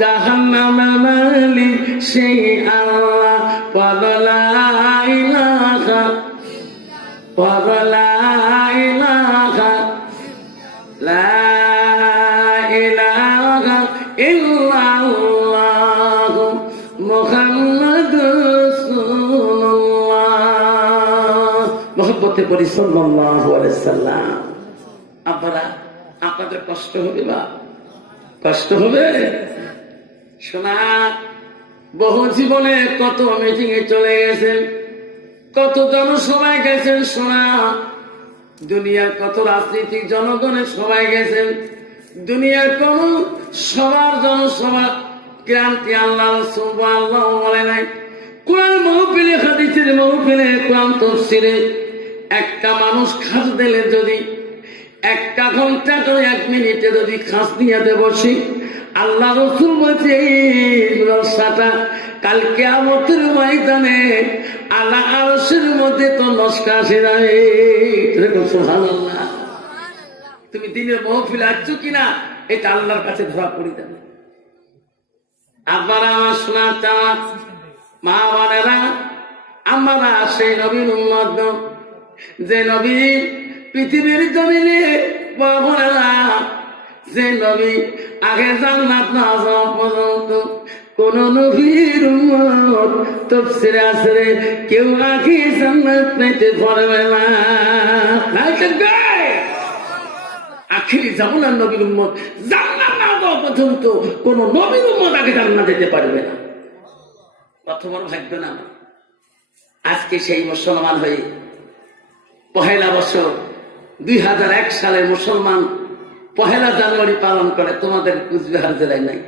জাহান্নামের মালিক সেই আল্লাহ। পড়ো লা ইলাহা, পড়ো লা ইলাহা, লা ইলাহা ইল্লাল্লাহ মুহাম্মাদুর রাসূলুল্লাহ। মহব্বতে পড়ি সাল্লাল্লাহু আলাইহি সাল্লাম। আপনারা আপনাদের কষ্ট হবে বা কষ্ট হবে শোনা। বহু জীবনে কত মিটিং এ চলে গেছেন, কত জনসভায় গেছেন শোনা। দুনিয়ার কত রাজনীতিক জনগণের সবাই গেছেন, দুনিয়ার কোন সবার জনসভা ক্রান্তি আল্লাহ রাসূল আল্লাহ বলে নাই। কোরআন মাহফিলে, হাদিসের মাহফিলে, কোরআন তাফসীরে একটা মানুষ খাস দিলে, যদি একটা ঘন্টা করে 1 মিনিটে যদি খাস নিয়ে বসি, আল্লাহ রাসূল বলছে রসাটা কাল কিয়ামতের ময়দানে আল্লাহ আরশের মধ্যে তো নস্কা আসে যাবে। সুবহানাল্লাহ। তুমি দিনের মাহফিলে আসছো কিনা এটা আল্লাহর কাছে ধরা পড়ে যাবে। আপনারা শোনা চাওয়া মা বোনেরা, আমরা সেই নবীর উম্মত, যে নবী পৃথিবীর জমিনে বোনেরা, যে নবী আগে জান্নাত না যাওয়া পর্যন্ত কোন নবীর উম্মত তাফসীরে আছে কেউ আগে জান্নাত পেতে পারবে না। আখিরি জামানার নবীর উম্মত জান্নাত না যাওয়া পর্যন্ত কোন নবীর উম্মত আগে জান্নাত যেতে পারবে না। কত বড় ভাগ্য না। আজকে সেই মুসলমান হয়ে পহেলা বছর 2001 সালের মুসলমান পহেলা জানুয়ারি পালন করে, তোমাদের কুচবিহার জেলায় নাই।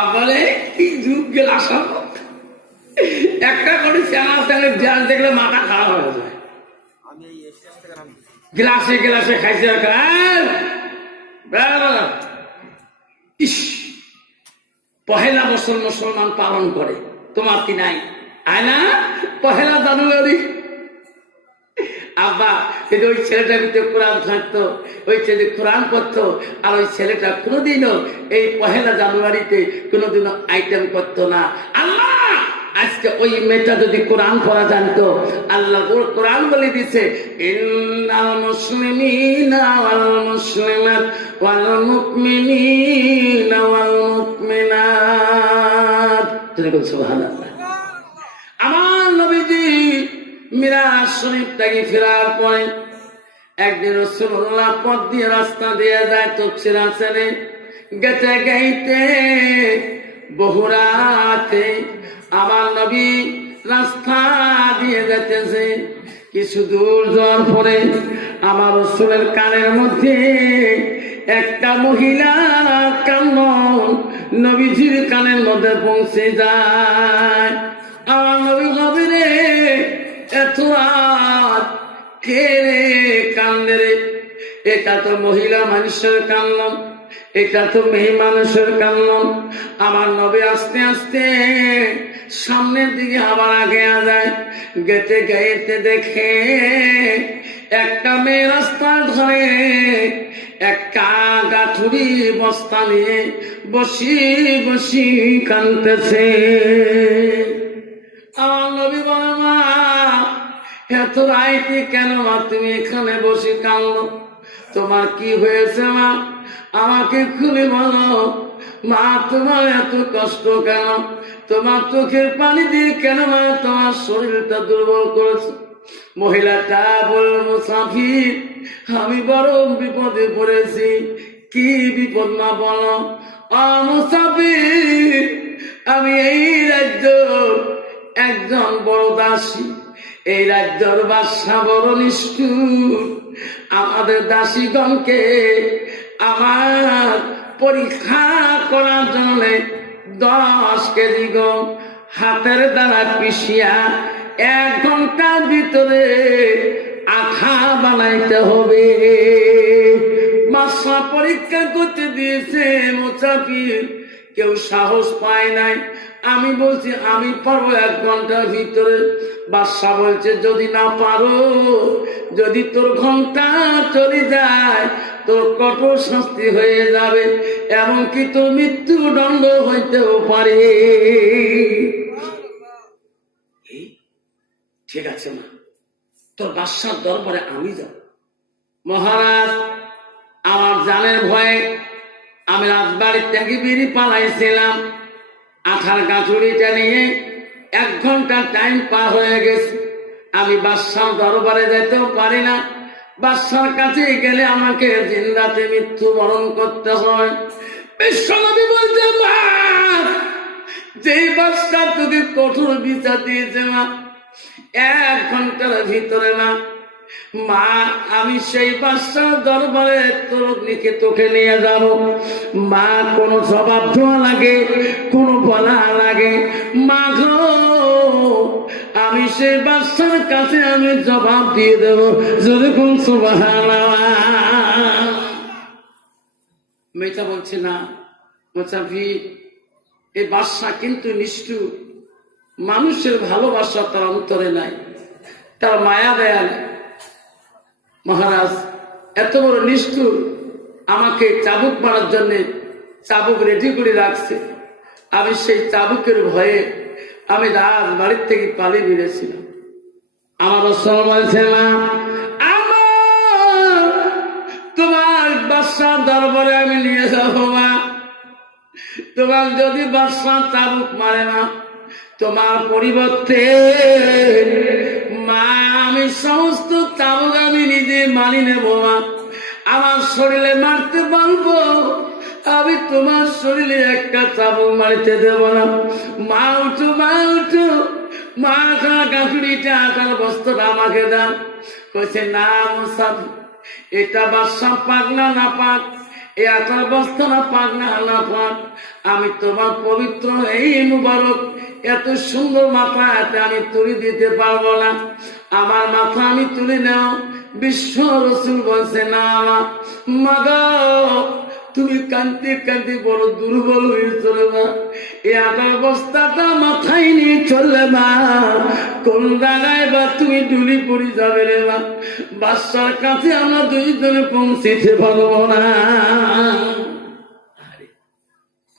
আবার কি যুগ গেল আসাম, একটা করে গ্লাস দেখলে মাথা খারাপ হয়ে যায়। গ্লাসে গ্লাসে খাইছে, পহেলা বছর মুসলমান পালন করে, তোমার কি নাই? আয় না পহেলা জানুয়ারি। আব্বা যদি ওই ছেলেটার ভিতরে কোরআন থাকতো, ওই ছেলে কোরআন পড়তো, আর ওই ছেলেটা কোনোদিনও এই পহেলা জানুয়ারিতে কোনোদিনও আইটেম করতো না। আল্লাহ আজকে ওই মেয়েটা যদি কোরআন পড়া জানতো, আল্লাহ কোরআন বলে দিছে ইন্নাল মুসলিমিনা ওয়াল মুসলিমাত ওয়াল মুমিনিনা ওয়াল মুমিনাত। সুবহানাল্লাহ। আমার নবীজি মিরাজ শরীফ থেকে ফেরার পরে একদিন রাসূলুল্লাহ পথ দিয়ে রাস্তা দিয়ে যায়, তাফসীর আছে গেতে গাইতে বহু রাতে আমার নবী রাস্তা দিয়ে যেতেছে। কিছু দূর যাওয়ার পরে আমার রাসূলের কানের মধ্যে একটা মহিলা কান্নন নবীজির কানের মধ্যে পৌঁছে যায়। আমার নবী ভাবে রে এত রাত কে রে কান্দে রে, এটা তো মহিলা মানুষের কান্নন, এটা তো মেয়ে মানুষের কান্নন। আমার নবী আস্তে আস্তে সামনের দিকে আবার আগে যায়, গেতে গাইতে দেখে একটা মেয়ে রাস্তা ধরে একটা গাঠুরি বস্তা নিয়ে বসি বসি কাঁদতেছে। আমার নবী বলে মা এত রাইতে কেন মা তুমি এখানে বসে কাঁদো, তোমার কি হয়েছে মা আমাকে খুলে বলো। মা তোমার এত কষ্ট কেন, তোমার চোখের পানি দিয়ে কেন মা তোমার শরীরটা দুর্বল করেছে। মহিলাটা বলল মুসাফির আমি বড় বিপদে পড়েছি। কি বিপদ মা বলো। মুসাফির আমি এই রাজ্য একজন বড় দাসী, এই রাজ্যের বাদশা বড় নিষ্ঠুর। আমাদের দাসীগণকে আমার পরীক্ষা করার জন্য 10 কেজি গম হাতের দ্বারা পিষিয়া 1 ঘন্টার ভিতরে আঠা বানাইতে হবে। বাদশা পরীক্ষা করতে দিয়েছে মুসাফির, কেউ সাহস পায় নাই। আমি বলছি আমি পারবো 1 ঘন্টার ভিতরে। বাদশা বলছে যদি না পারো, যদি তোর ঘন্টা চলে যায় তোর কঠোর শাস্তি হয়ে যাবে, এমনকি তোর মৃত্যুদণ্ড হইতেও পারে। ঠিক আছে মা, তোর বাদশার দরবারে আমি যাব। মহারাজ, আমার জানের ভয়ে আমি রাজবাড়ির থেকে বেরিয়ে পালাইছিলাম। আঠার গাছুরিটা নিয়ে 1 ঘন্টা টাইম পার হয়ে গেছে। আমি বাদশার দরবারে যেতেও পারি না। বাদশার কাছে গেলে আমাকে জিন্দাতে মৃত্যুবরণ করতে হয়। বিশ্বনবী বলতে, মা, যেই বাদশা তোকে কঠোর বিচার দিয়েছে মা, 1 ঘন্টার ভিতরে না মা, আমি সেই বাদশার দরবারে তোকে নিয়ে যাব। মা, কোন জবাব দেওয়া লাগে, কোন বলা লাগে, মা গো, আমি সেই বাদশার কাছে আমি জবাব দিয়ে দেব। যদি কোন সুবহানাল্লাহ। মেয়েটা বলছে, না মোচাফি, এই বাদশা কিন্তু নিষ্ঠুর, মানুষের ভালোবাসা তার অন্তরে নাই, তার মায়া দয়া নেই। মহারাজ এত বড় নিষ্ঠুর, আমাকে চাবুক মারার জন্য চাবুক রেডি করে রাখছে। আমি সেই চাবুকের ভয়ে আমি রাজবাড়ির থেকে পালিয়ে বেরিয়েছিলাম। আমার রাসূল বলছে, না, আমার তোমার বাদশার দরবারে আমি নিয়ে যাবো মা। তোমার যদি বাদশা চাবুক মারে না, তোমার পরিবর্তে মা আমি সমস্ত চাবুক আমি নিজে মানি নেব মা। আমার শরীরে মারতে পারবো, আমি তোমার শরীরে একটা চাবুক মারতে দেব না। মা উঠো, মা উঠো, মা কাকুরিটা আটার বস্ত্রটা আমাকে দাও। কইছে, না মুসাফি, এটা বাদশা পাক না পাক, এই আটার বস্ত্র না পাক না পাক, আমি তোমার পবিত্র এই মুবারক এত সুন্দর মাথা এতে আমি তুলে দিতে পারবো না। আমার মাথা আমি তুলে নাও। বিশ্ব রসুল বলছে, না মা গো, তুমি কাঁদতে কাঁদতে বড় দুর্বল হয়ে চলে না, এই আটার বস্তাটা মাথায় নিয়ে চললে মা, কোন জায়গায় বা তুমি ডুলি পড়ে যাবে রে মা। বাদশার কাছে আমরা দুইজনে পৌঁছিতে পারবো না।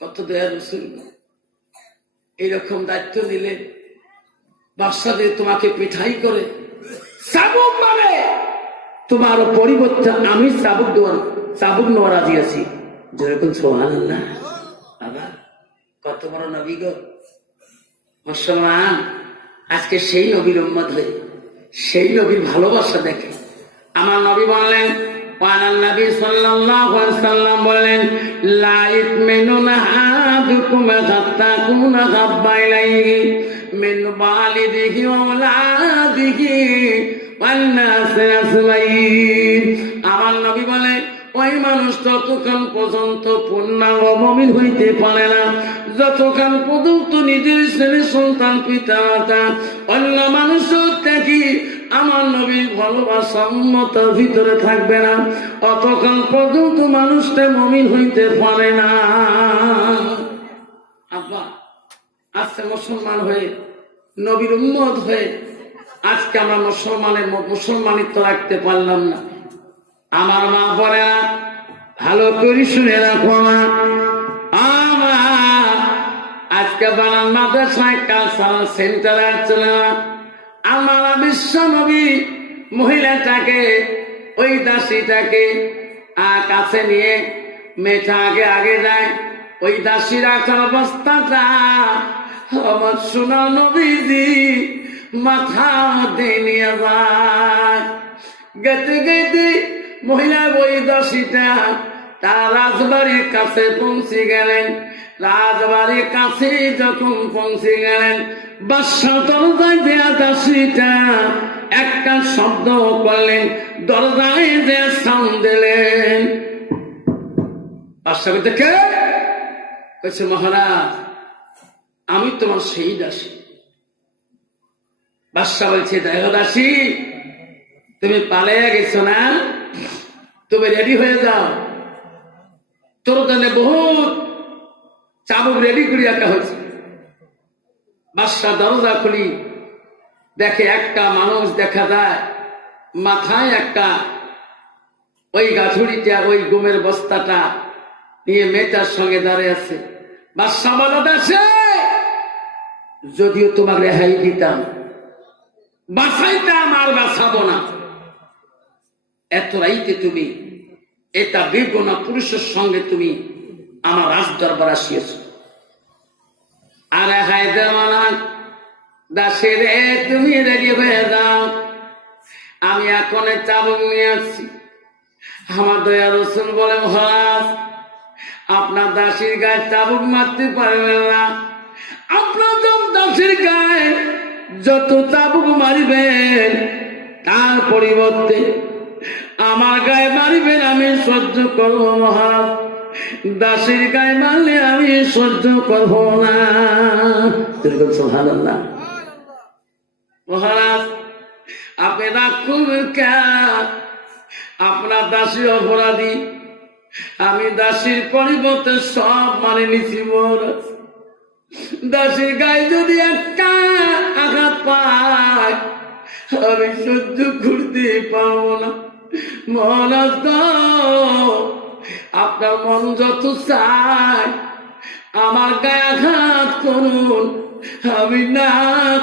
কত দয়া রসুল, এইরকম দায়িত্ব দিলে বাদশা দিয়ে তোমাকে পিঠাই করে চাবুক মারে, তোমার পরিবর্তে আমি চাবুক নেওয়া রাজি আছি। যেরকম সুবহানাল্লাহ। বাবা কত বড় নবী গো, মুসলমান আজকে সেই নবীর উম্মত হয়ে সেই নবীর ভালোবাসা দেখে আমার নবী বললেন, নবী সাল্লাল্লাহু আলাইহি ওয়াসাল্লাম বলেন, লা ইতমিনু আহাদুকুম হাত্তা কুনা হাব্বা ইলাইহি মিন ওয়ালিদিহি ওয়া ওয়ালাদিহি ওয়ান নাসি আজমাইন। আমার নবী বলে, ওই মানুষ ততক্ষণ পর্যন্ত পূর্ণাঙ্গ মুমিন হইতে পারে না যতক্ষণ পর্যন্ত নিজের ছেলে সন্তান পিতা মাতা অন্য মানুষের থেকে আমার নবীর ভালোবাসা উম্মতের ভিতরে থাকবে না, অতক্ষণ পর্যন্ত মানুষটা মুমিন হইতে পারে না। আব্বা আজকে মুসলমান হয়ে নবীর উম্মত হয়ে আজকে আমরা মুসলমানিত্ব রাখতে পারলাম না। আমার মা পরে ভালো করে শুনে রাখো না, আমার আজকে বানান মাদ্রাসায় কালচারাল সেন্টারে চলে না। আমার বিশ্ব নবী মহিলাটাকে ওই দাসীটাকে কাছে নিয়ে মেয়েটা আগে যায়, ওই দাসীর আচার অবস্থাটা আমার সোনা নবীজি মাথা মধ্যে নিয়ে যায়। গেতে গেতে মহিলা ওই দাসীটা তার রাজবাড়ির কাছে পৌঁছে গেলেন। রাজবাড়ির কাছে যখন পৌঁছে গেলেন, বাদশা দরজায় দেয়া দাসীটা একটা শব্দ করলেন, দরজায় যে সাউন্ড দিলেন। বাদশা বলতে, কে? বলছে, মহারাজ আমি তোমার সেই দাসী। বাদশা বলছে, দেহ দাসী, তুমি পালিয়ে গেছো না, তুমি রেডি হয়ে যাও, তোর জন্য বহুত চাবুক রেডি করে রাখা হয়েছে। বাদশা দরজা খুলি দেখে একটা মানুষ দেখা যায়, মাথায় একটা ওই গাছুড়িটা, ওই গমের বস্তাটা নিয়ে মেয়েটার সঙ্গে দাঁড়িয়ে আছে। বাদশা বলল, দাসে, যদিও তোমার রেহাই দিতাম, বাঁচাইতাম, আর বাঁচাবো না। এত রাইতে তুমি এটা বেগুনা পুরুষের সঙ্গে তুমি আমার রাজ দরবার আসিয়েছ, আর রেহাই দেওয়া না। দাসে রে, তুমি রেডি হয়ে যাও, আমি এখন চাবুক নিয়ে আসছি। আমার দয়া রসুল বলে, মহারাজ, আপনার দাসীর গায়ে চাবুক মারতে পারবেন না। আপনার দাসীর গায়ে যত চাবুক মারিবেন, তার পরিবর্তে আমার গায়ে মারিবেন, আমি সহ্য করবো মহারাজ। দাসীর গায়ে মারলে আমি সহ্য করবো না। সুবহানাল্লাহ। মহারাজ, আপনি রাগ করবেন কেন? আপনার দাসী অপরাধী, আমি দাসীর পরিবর্তে সব মানে নিছি মহারাজ। দাসীর গায়ে যদি একটা আঘাত পায়, আমি সহ্য করতে পারবো না মহারাজ। আপনার মন যত চায় আমার গায়ে আঘাত করুন, আমি না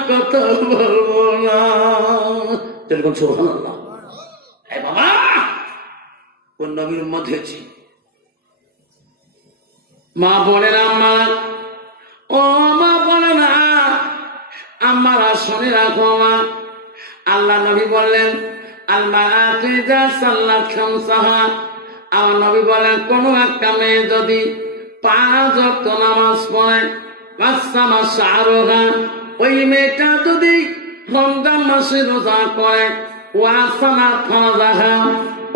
কথা বলবো না। এরকম সুবহানাল্লাহ। বাবা, কোন নবীর উম্মত হয়েছি? মা বলেন, আমার ও মা বলে না, আমার শুনে রাখো মা। আল্লাহ নবী বললেন, আমার নবী বলেন, কোন একটা মেয়ে যদি 5 ওয়াক্ত নামাজ পড়ে, ওই মেয়েটা যদি রমজান মাসে রোজা করে,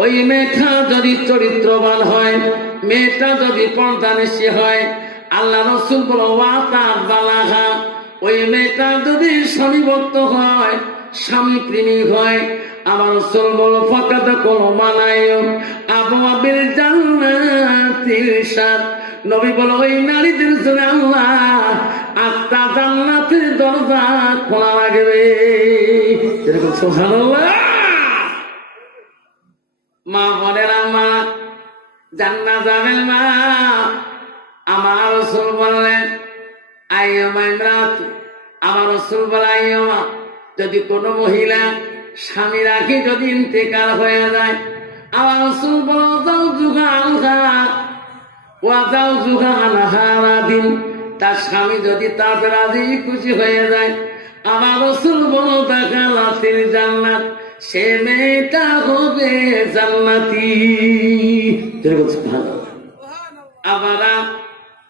ওই মেয়েটা যদি চরিত্রবান হয়, মেয়েটা যদি পর্দানিশী হয়, আল্লাহ রসুল বলো, ওই মেয়েটা যদি স্বামীভক্ত হয়, স্বামী প্রেমিক হয়, আমার রসুল বলো, ফাকাদ কোনো মানায় আবু আবির জান্নাতিল সাত। নবী বলো, ওই নারীদের জন্য আল্লাহ 8টা জান্নাতের দরজা খোলা রাখবে। সুবহানাল্লাহ। মা বলেন, মা জান্নাত যাবেন মা। আমার রাসূল বললেন, আইয়ুমা ইমরাত, আমার রাসূল বলে, আইয়ুমা, যদি কোনো মহিলা স্বামীর আগে যদি ইন্তেকাল হয়ে যায়, আমার রাসূল বলে, যাও যুগা আলগা ওয়া যাও যুগা আনহারা দিন, তার স্বামী যদি তার রাজি খুশি হয়ে যায়, আমার রাসূল বলে, দাখালাতিল জান্নাত, সে মেয়েটা হবে জান্নাতি। আবার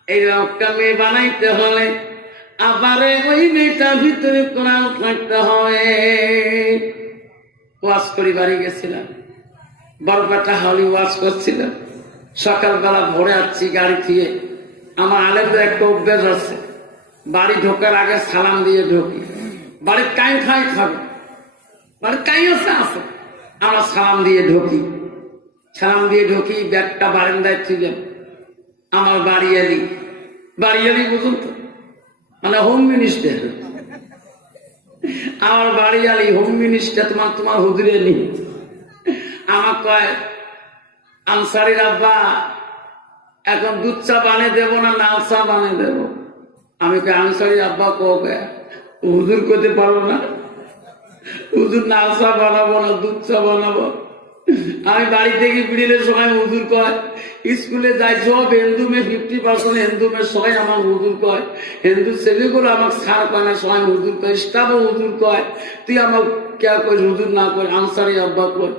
এই রক্ষা মেয়ে বানাইতে হলে আবার ওই মেয়েটার ভিতরে কোরআন থাকতে হবে। ওয়াজ করি বাড়ি গেছিলাম, বরপাটা হাওলি ওয়াজ করছিলাম। সকালবেলা ভোরে আসছি গাড়ি দিয়ে। আমার আলেমদের একটা অভ্যাস আছে, বাড়ি ঢোকার আগে সালাম দিয়ে ঢুকি। বাড়ির কাই খাই খাবে, বাড়ির কাই আছে আছে, আমরা সালাম দিয়ে ঢুকি। সালাম দিয়ে ঢুকি, ব্যাগটা বারান্দায় ছিলেন। আমার বাড়িয়ালি, বাড়িয়ালি বুঝুন তো, মানে হোম মিনিস্টার। আমার বাড়িয়ালি হোম মিনিস্টার, তোমার হুজুরে নি। আমার কয়, আনসারির আব্বা, এখন দুধ চা বানিয়ে দেবো না লাল চা বানিয়ে দেবো? আমি কই, আনসারির আব্বা কবে হুজুর করতে পারবো না, হুজুর লাল চা বানাবো না দুধ চা বানাবো। আমি বাড়ি থেকে বেরিয়ে সবাই হুজুর কয়, স্কুলে যাই সব হিন্দু মেয়ে 50% হিন্দু মেয়ে সবাই আমার হুজুর কয়। হিন্দু ছেলেগুলো আমাকে ছাড় কয় না, সবাই হুজুর কয়, স্টাফও হুজুর কয়। তুই আমার কে কই হুজুর না কয়? আনসারি আব্বা কয়।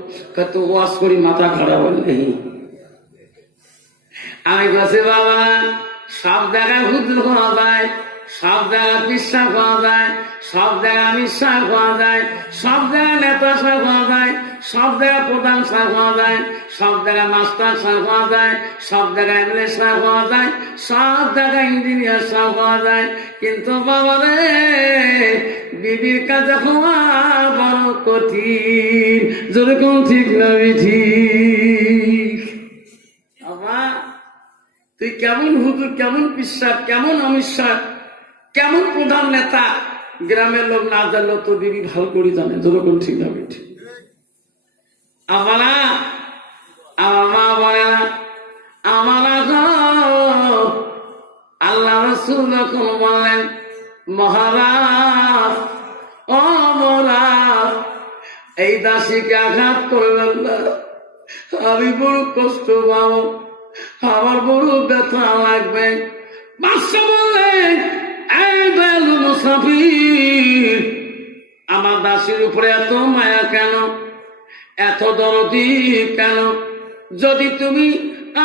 তো ওয়াজ করি মাথা খারাপ হল নেই। আমি কাছে বাবা, সব জায়গায় হুজুর হওয়া যায়, সব জায়গায় বিশ্বাস হওয়া যায়, সব জায়গায় বিশ্বাস হওয়া যায়, সব জায়গায় নেতা সাহেব হওয়া যায়, সব জায়গায় প্রধান সাহেব হওয়া যায়, সব জায়গায় মাস্টার সাহেব হওয়া যায়, সব জায়গায় এমএলএ সাহেব হওয়া যায়, সব জায়গায় ইঞ্জিনিয়ার সাহেব হওয়া যায়। কিন্তু বাবা রে, বিবির কাছে হওয়া বড় কঠিন। যেরকম ঠিক না ঠিক? বাবা, তুই কেমন হুজুর, কেমন বিশ্বাস, কেমন অমিশ্বাস, কেমন প্রধান নেতা, গ্রামের লোক না জানলেও তো বিবি ভালো করে জানে। যেরকম ঠিক না ঠিক? আমরা আমার মা বলে না, আমার আল্লাহ রাসূল যখন বললেন, মহারাজ ও মহারাজ, এই দাসীকে আঘাত করবেন না, আমি বড় কষ্ট পাবো, আমার বড় ব্যথা লাগবে। বাদশা বললেন, এই দয়ালু মুসাফির, আমার দাসীর উপরে এত মায়া কেন, এত দরদি কেন? যদি তুমি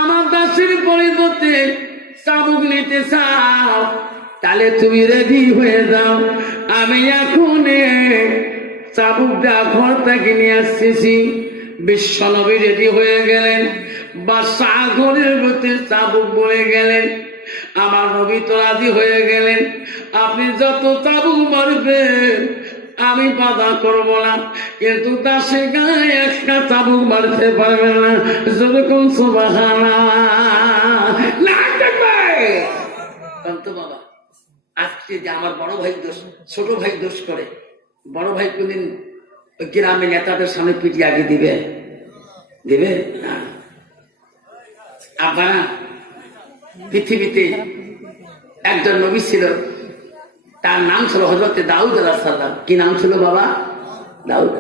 আমার দাসীর পরিবর্তে চাবুক নিতে চাও, তাহলে তুমি রেডি হয়ে যাও, আমি এখন চাবুকটা ঘর থেকে নিয়ে আসতেছি। বিশ্বনবী রেডি হয়ে গেলেন, বাদশা ঘরের মধ্যে চাবুক বলে গেলেন। আমার নবী তো রাজি হয়ে গেলেন, আপনি যত চাবুক মারবেন আমি বাধা করবো না, কিন্তু দাসের গায়ে একটা চাবুক মারতে পারবে না। যেরকম বাবা, আজকে যে আমার বড় ভাই দোষ, ছোট ভাই দোষ করে, বড় ভাই কোনদিন গ্রামে নেতাদের সামনে পিটি আগে দিবে? দিবে না। আবার পৃথিবীতে একজন নবী ছিল, তার নাম ছিল হযরতে দাউদ আলাইহিস সালাম। কি নাম ছিল বাবা? দাউদ।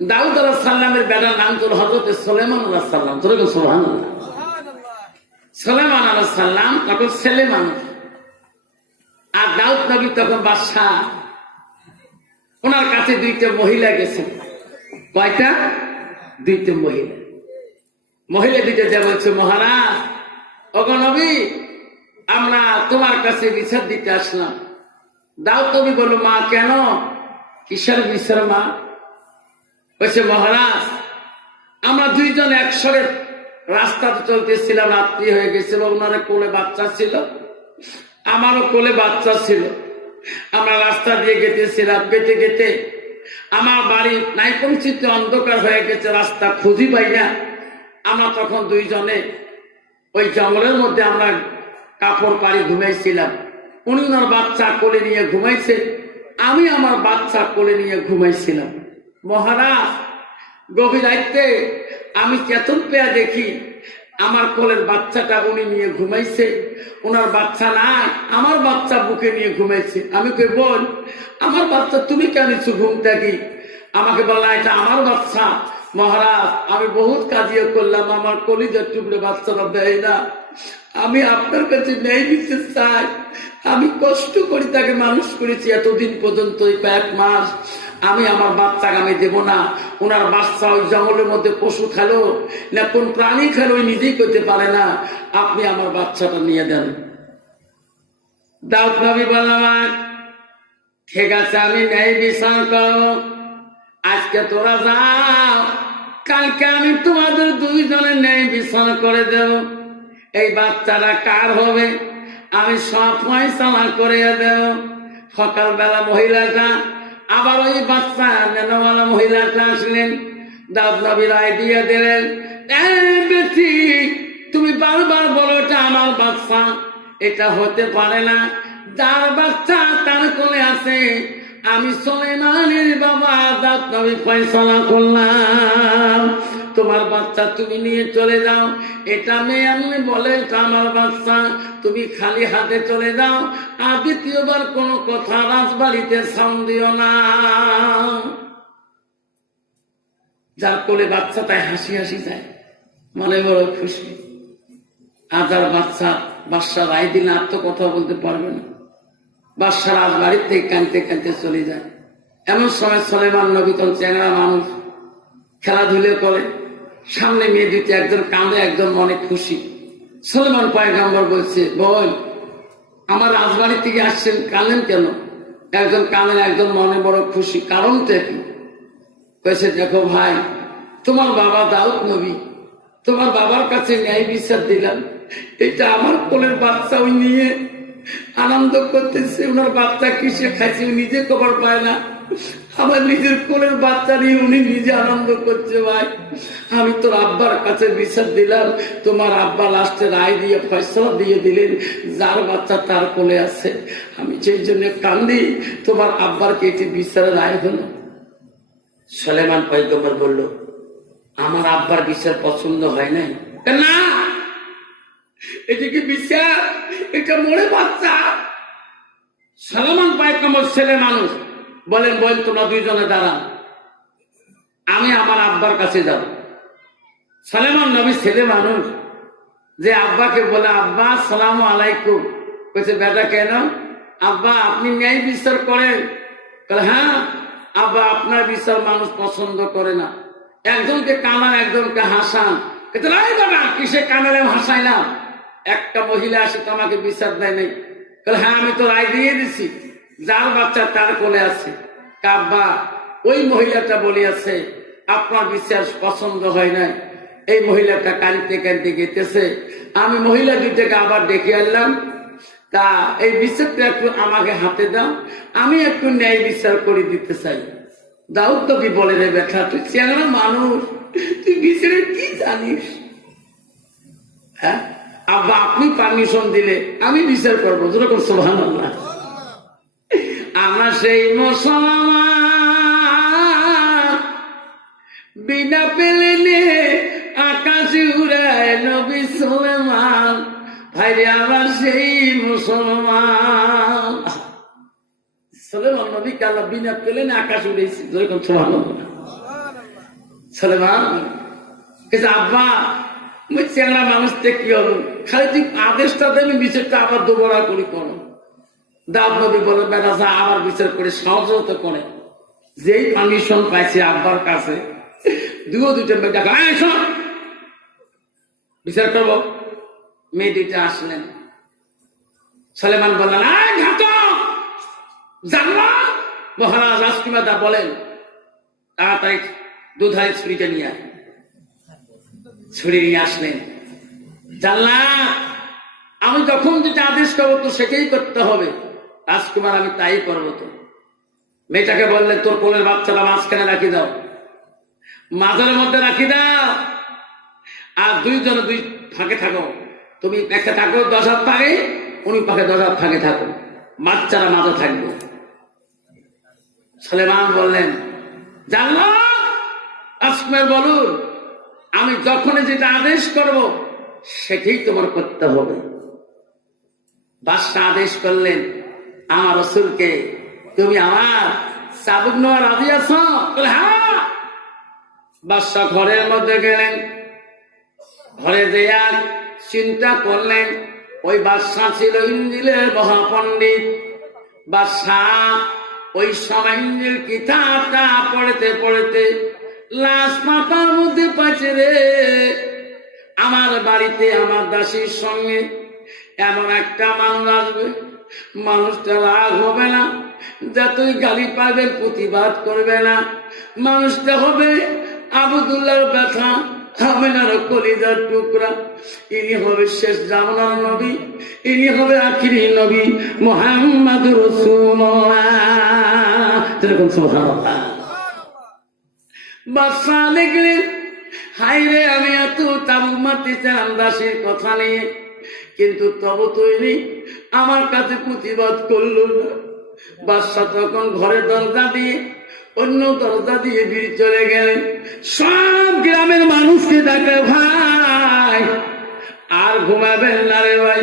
দাউদ আলাইহিস সালামের বেটার নাম ছিল হযরতে সুলাইমান আলাইহিস সালাম। যেরকম সুবহানাল্লাহ, সুলাইমান আলাইহিস সালাম তখন ছেলে মানুষ, আর দাউদ নবী তখন বাদশা। ওনার কাছে দুইটা মহিলা গেছে। কয়টা? দুইটা মহিলা। মহিলা দুইটা যা বলছে, মহারাজ ওগো নবী, আমরা তোমার কাছে বিচার দিতে আসলাম। দাউদ নবী বলল, মা কেন, কিসের বিচার মা? বলছে, মহারাজ আমরা দুইজন একসঙ্গে রাস্তাতে চলতেছিলাম, রাত্রি হয়ে গেছিল, ওনার কোলে বাচ্চা ছিল, আমারও কোলে বাচ্চা ছিল। আমরা রাস্তা দিয়ে গেতেছিলাম, গেতে গেতে আমার বাড়ি নাই পরিচিত, অন্ধকার হয়ে গেছে, রাস্তা খুঁজি পাই না। আমরা তখন দুইজনে ওই জঙ্গলের মধ্যে আমরা কাপড় পাড়ি ঘুমাইছিলাম। উনি ওনার বাচ্চা কোলে নিয়ে ঘুমাইছে, আমি আমার বাচ্চা কোলে নিয়ে ঘুমাইছিলাম। মহারাজ গভীর রাইতে আমি চেতন পেয়া দেখি আমার কোলের বাচ্চাটা উনি নিয়ে ঘুমাইছে, ওনার বাচ্চা নাই, আমার বাচ্চা বুকে নিয়ে ঘুমাইছে। আমি কই, বোন আমার বাচ্চা তুমি কেন ঘুম থাকি? আমাকে বলা, এটা আমার বাচ্চা। মহারাজ আমি বহুত কাজিয়ে করলাম, আমার কলিজার টুকরে বাচ্চাটা দেয় না, আমি আপনার কাছে ন্যায় দিতে চাই। আমি কষ্ট করে তাকে মানুষ করেছি এতদিন পর্যন্ত, কয়েক মাস, আমি আমার বাচ্চাকে আমি দেবো না। ওনার বাচ্চা ওই জঙ্গলের মধ্যে পশু খেলো না কোন প্রাণী খেলো, ওই নিজেই করতে পারে না, আপনি আমার বাচ্চাটা নিয়ে দেন। দাউদ নবী বললাম, ঠিক আছে আমি ন্যায় বিচার করবো, আজকে তোরা যাও, কালকে আমি তোমাদের দুইজনের ন্যায় বিচার করে দেব। এই বাচ্চাটা কার হবে আমি সব ফয়সালা করে দেব। সকালবেলা মহিলাটা আবার ওই বাচ্চা নেনওয়ালা মহিলাটা আসলেন, দাউদ নবী রায় দিয়ে দিলেন, বেটি তুমি বারবার বলো এটা আমার বাচ্চা, এটা হতে পারে না, যার বাচ্চা তার কোলে আছে, আমি সুলাইমানের বাবা দাউদ নবী ফয়সালা করলাম, তোমার বাচ্চা তুমি নিয়ে চলে যাও। এটা মেয়ে আমি বলে এটা আমার বাচ্চা, তুমি খালি হাতে চলে যাও, আর দ্বিতীয়বার কোনো কথা রাজবাড়িতে সাউন্ড দিও না। যার কোলে বাচ্চা তাই হাসি হাসি যায়, মনে বড় খুশি। আর যার বাচ্চা বাদশা রায় দিলে আর তো কথা বলতে পারবে না, বাদশা রাজবাড়ির থেকে কাঁদতে কাঁদতে চলে যায়। এমন সময় সুলাইমান নবী তখন চ্যাংড়া মানুষ, খেলাধুলে করে, সামনে মেয়ে দুটি, একজন কাঁদে একজন মনে খুশি। সুলাইমান পয়গম্বর বলছে, বোন আমার রাজবাড়ি থেকে আসছেন, কাঁদেন কেন? একজন কাঁদেন, একজন মনে বড় খুশি, কারণটা কি? কয়েছে, দেখো ভাই, তোমার বাবা দাউদ নবী, তোমার বাবার কাছে ন্যায় বিচার দিলাম, এটা আমার কোলের বাচ্চা ওই নিয়ে আনন্দ করতেছে, ওনার বাচ্চা কিসে খাইছে নিজে খবর পায় না, আমার নিজের কোলের বাচ্চা নিয়ে উনি নিজে আনন্দ করছে। ভাই আমি তোর আব্বার কাছে বিচার দিলাম, তোমার আব্বা লাস্টে রায় দিয়ে ফয়সালা দিয়ে দিলেন, যার বাচ্চা তার কোলে আছে, আমি সেই জন্য কান্দি, তোমার আব্বার কে বিচারের রায় হলো। সুলাইমান পয়গম্বর বলল, আমার আব্বার বিচার পছন্দ হয় নাই। না, এদিকে বিচার, এটা মরে বাচ্চা। সালমান পায়গাম্বর ছেলে মানুষ, বলেন বলেন তোমরা দুইজনে দাঁড়ান, আমি আমার আব্বার কাছে যাব। সালেমান নবী ছেলে মানুষ, যে আব্বাকে বলে আব্বা আসসালামু আলাইকুম, বলছে বেটা কেন আব্বা আপনি ন্যায় বিচার করেন? হ্যাঁ আব্বা আপনার বিচার মানুষ পছন্দ করে না, একজনকে কানান একজনকে হাসান। কিসে কানালে হাসাই না? একটা মহিলা আসে তো আমাকে বিচার দেয় নাই। হ্যাঁ আমি তো রায় দিয়ে দিছি, যার বাচ্চা তার কোলে আছে। আব্বা ওই মহিলাটা বলিয়াছে আপনার বিচার পছন্দ হয় নাই। এই মহিলাটা কাঁদতে কাঁদতে গেতেছে, আমি মহিলা দুইটাকে আবার ডেকে আনলাম, তা এই বিচারটা একটু আমাকে হাতে দাও, আমি একটু ন্যায় বিচার করে দিতে চাই। দাউদ তো কি বলে রে বেটা, তুই চেংড়া মানুষ, তুই বিচারে কি জানিস? হ্যাঁ আব্বা আপনি পারমিশন দিলে আমি বিচার করবো। যেরকম সুবহানাল্লাহ। আমরা সেই মুসলমান বিনা পেলেনে আকাশে উড়ায় নবী সুলেমান। ভাইরে আমার সেই মুসলমান সুলেমান নবীকে আল্লাহ বিনা পেলেনে আকাশ উড়েছি। যেরকম সুবহানাল্লাহ। সুলেমান কিন্তু আব্বা চেংড়া মানুষটা কি হলো, খালি তুই আদেশটা দেবে বিচারটা আবার দুবরা করি কোন। দাউদ নবী বলে বেটা যা আবার বিচার করে সহজত করে। যেই পারমিশন পাইছে আব্বার কাছে, দুইটা মেয়ে ডাকা বিচার করবো। মেয়ে দুইটা আসলেন, সুলেমান বললেন জানলা মহারাজ রাজকুমারদা বলেন তাড়াতাড়ি দুধারে ছুরিটা নিয়ে আয়। ছুরি নিয়ে আসলেন। জানলা আমি যখন যেটা আদেশ করবো তো সেটাই করতে হবে। রাজকুমার আমি তাই করবো। তো মেয়েটাকে বললেন তোর কোলের বাচ্চাটা মাঝখানে রাখি দাও, মাজারের মধ্যে রাখি দাও, আর দুইজনে দুই ফাঁকে থাকো। তুমি একটা থাকো 10 হাত ফাঁকে, উনি পাখে 10 হাত ফাঁকে থাকো, বাচ্চারা মাঝে থাকবো। সুলেমান বললেন জানলা রাজকুমার বলুন আমি যখনই যেটা আদেশ করব সেটাই তোমার করতে হবে। বাদশা আদেশ করলেন আমার রাসূলকে তুমি আমার চাবুক নেওয়া রাজি আছো? হ্যাঁ। বাদশা ঘরের মধ্যে গেলেন, ঘরে যেয়া চিন্তা করলেন ওই বাদশা ছিল ইঞ্জিলের মহাপণ্ডিত। বাদশা ওই সময় ইঞ্জিল কিতাবটা পড়তে পড়তে লাশ মাথার মধ্যে পাচ্ছে রে, আমার বাড়িতে আমার দাসীর সঙ্গে এমন একটা মানুষ আসবে, মানুষটা রাগ হবে না, যতই গালি পাবে প্রতিবাদ করবে না। মানুষটা হবে আবদুল্লাহর ব্যথা, আমেনার কলিজার টুকরা। ইনি হবে শেষ জামানার নবী, ইনি হবে আখিরি নবী মুহাম্মাদুর রাসূলুল্লাহ। যেরকম সুবহানাল্লাহ। বাদশা লিখলেন হাই রে আমি এত তাবুক মারতেছিলাম দাসীর কথা নিয়ে, কিন্তু তবু তৈরি আমার কাছে প্রতিবাদ করলো না। বাদশা তখন ঘরের দরজা দিয়ে অন্য দরজা দিয়ে বেরিয়ে চলে গেলেন। সব গ্রামের মানুষকে ডাকে ভাই আর ঘুমাবেন না রে ভাই,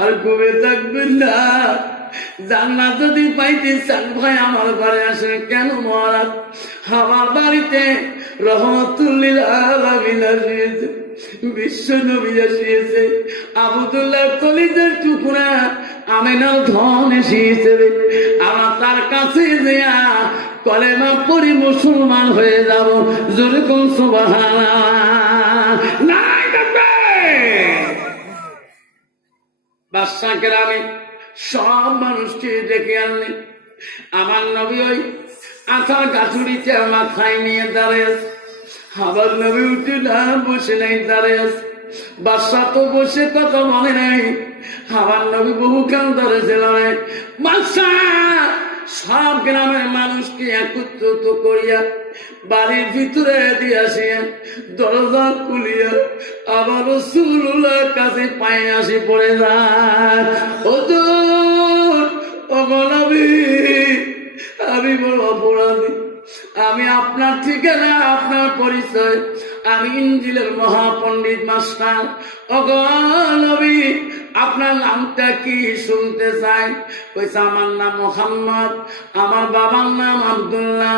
আর ঘুমে থাকবেন না। জান্নাত যদি পাইতে চান ভাই আমার ঘরে আসেন। কেন মহারাজ? আমার বাড়িতে রহমাতুল লিল আলামিন আসিয়েছে, বিশ্ব নবী আসিয়েছে, আবদুল্লাহ কলিজার টুকরা আমেনার ধন এসেছে। আমার তার কাছে যেয়া কলেমা পড়ি মুসলমান হয়ে যাব। যেরকম সুবহানাল্লাহ। বাদশা গ্রামে সব মানুষকে ডেকে আনলেন। আমার নবী ওই আথার গাছুরিতে মাথায় নিয়ে দাঁড়িয়ে, আবার নবী উঠে না বসে নাই দাঁড়িয়ে। বাদশা তো বসে কথা মনে নাই, আমার নবী বহুকাল ধরেছিল। বাদশা সব গ্রামের মানুষকে একত্রিত করিয়া বাড়ির ভিতরে দিয়ে আসিয়া দরজা খুলিয়া আবার রাসূলুল্লাহর কাছে পায়ে আসি পড়ে যায়। হুজুর ওগো নবী আমি বড় অপরাধী, আমি আপনার ঠিকানা আপনার পরিচয় আমি ইনজিলের মহাপণ্ডিত মাস্টার। ওগো নবী, আপনার নামটা কি শুনতে চাই? কইছে আমার নাম মুহাম্মদ, আমার বাবার নাম আব্দুল্লাহ,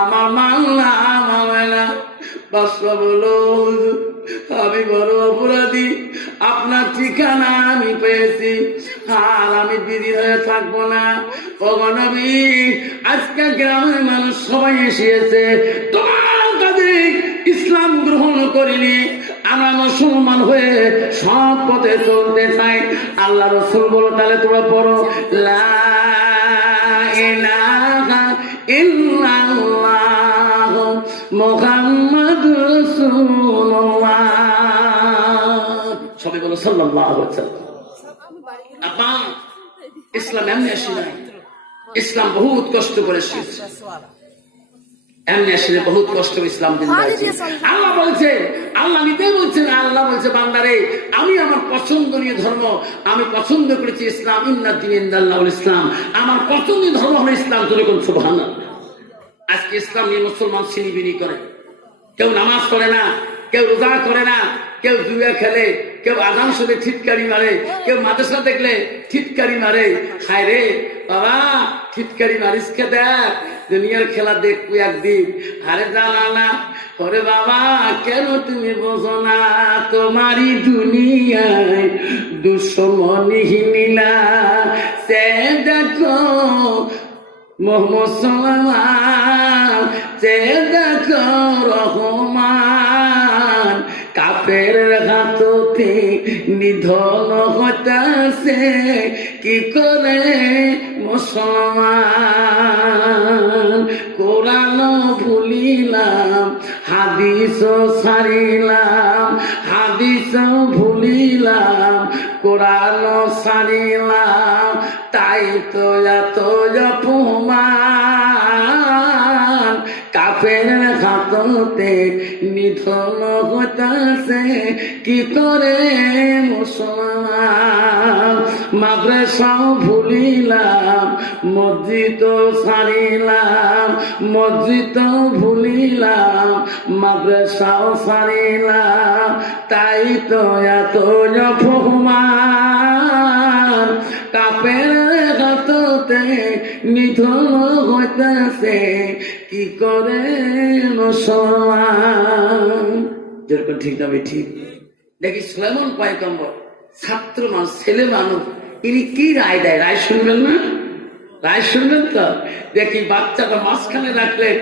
আমার মার নাম আমেনা। বাদশা বলল, আমি বড় অপরাধী, আপনার ঠিকানা আমি পেয়েছি, আর আমি বিধি হয়ে থাকবো না। ওগো নবী, আজকে গ্রামের মানুষ সবাই এসেছে তোমার কাছে ইসলাম গ্রহণ করিনি, আমরা মুসলমান হয়ে সৎ পথে চলতে চাই। আল্লাহ রাসূল বলো, তাহলে তোমরা পড়ো লা ইলাহা ইল্লাল্লাহ মুহাম্মাদুর রাসূলুল্লাহ। সবাই বলো সাল্লাল্লাহু আলাইহি ওয়াসাল্লাম। আপা ইসলাম এমনি আসে নাই, ইসলাম বহুত কষ্ট করে এসেছে, এমনি আসলে বহুত কষ্ট ইসলাম দিন। আল্লাহ বলছে, আল্লাহ নিজে বলছেন, আল্লাহ বলছে বান্দারে আমি আমার পছন্দনীয় ধর্ম আমি পছন্দ করেছি ইসলাম। ইন্নাদ দীন ইনদাল্লাহুল ইসলাম, আমার পছন্দের ধর্ম হলো ইসলাম। যেরকম সুবহানাল্লাহ। আজকে ইসলাম নিয়ে মুসলমান ছিনিবিনি করে, কেউ নামাজ পড়ে না, কেউ রোজা করে না, কেউ জুয়া খেলে, কেউ আজান শুনে ঠিটকারি মারে, কেউ মাদ্রাসা দেখলে ঠিটকারি মারে। হায় রে বাবা, ঠিটকারি মারিস কে? দেখ দুনিয়ার খেলা দেখবো একদিন। আরে জানা না, ওরে বাবা কেন তুমি বোঝো না? তোমারই দুনিয়ায় দুশ্মনী মিলা সে দেখো মোহাম্মদ সাল্লাল্লাহু সে দেখো রহমান, কাফের হাততে নিধন হতাছে কি করে মুসলমান। কোরআন ভুলিলাম, হাদিস ছাড়িলাম, হাদিস ভুলিলাম, কোরআন ছাড়িলাম, তাই তো এত অপমান। কাফের হাততে নিধন হতাছে কি করে মুসলমান। মাদ্রাসাও ভুলিলাম, মসজিদ ছাড়িলাম, মসজিদ ভুলিলাম, মাদ্রাসাও ছাড়িলাম, তাই তো এত অপমান। কাফের হাততে নিধন হইতেছে কি করে মুসলমান। যেরকম ঠিক না ঠিক। দেখি সুলাইমান পয়গম্বর ছাত্র মানুষ, ছেলে মানুষ, ইনি কি রায় দেয়? রায় শুনবেন না? রায় শুনবেন তো? দেখি বাচ্চাটা মাঝখানে রাখলেন,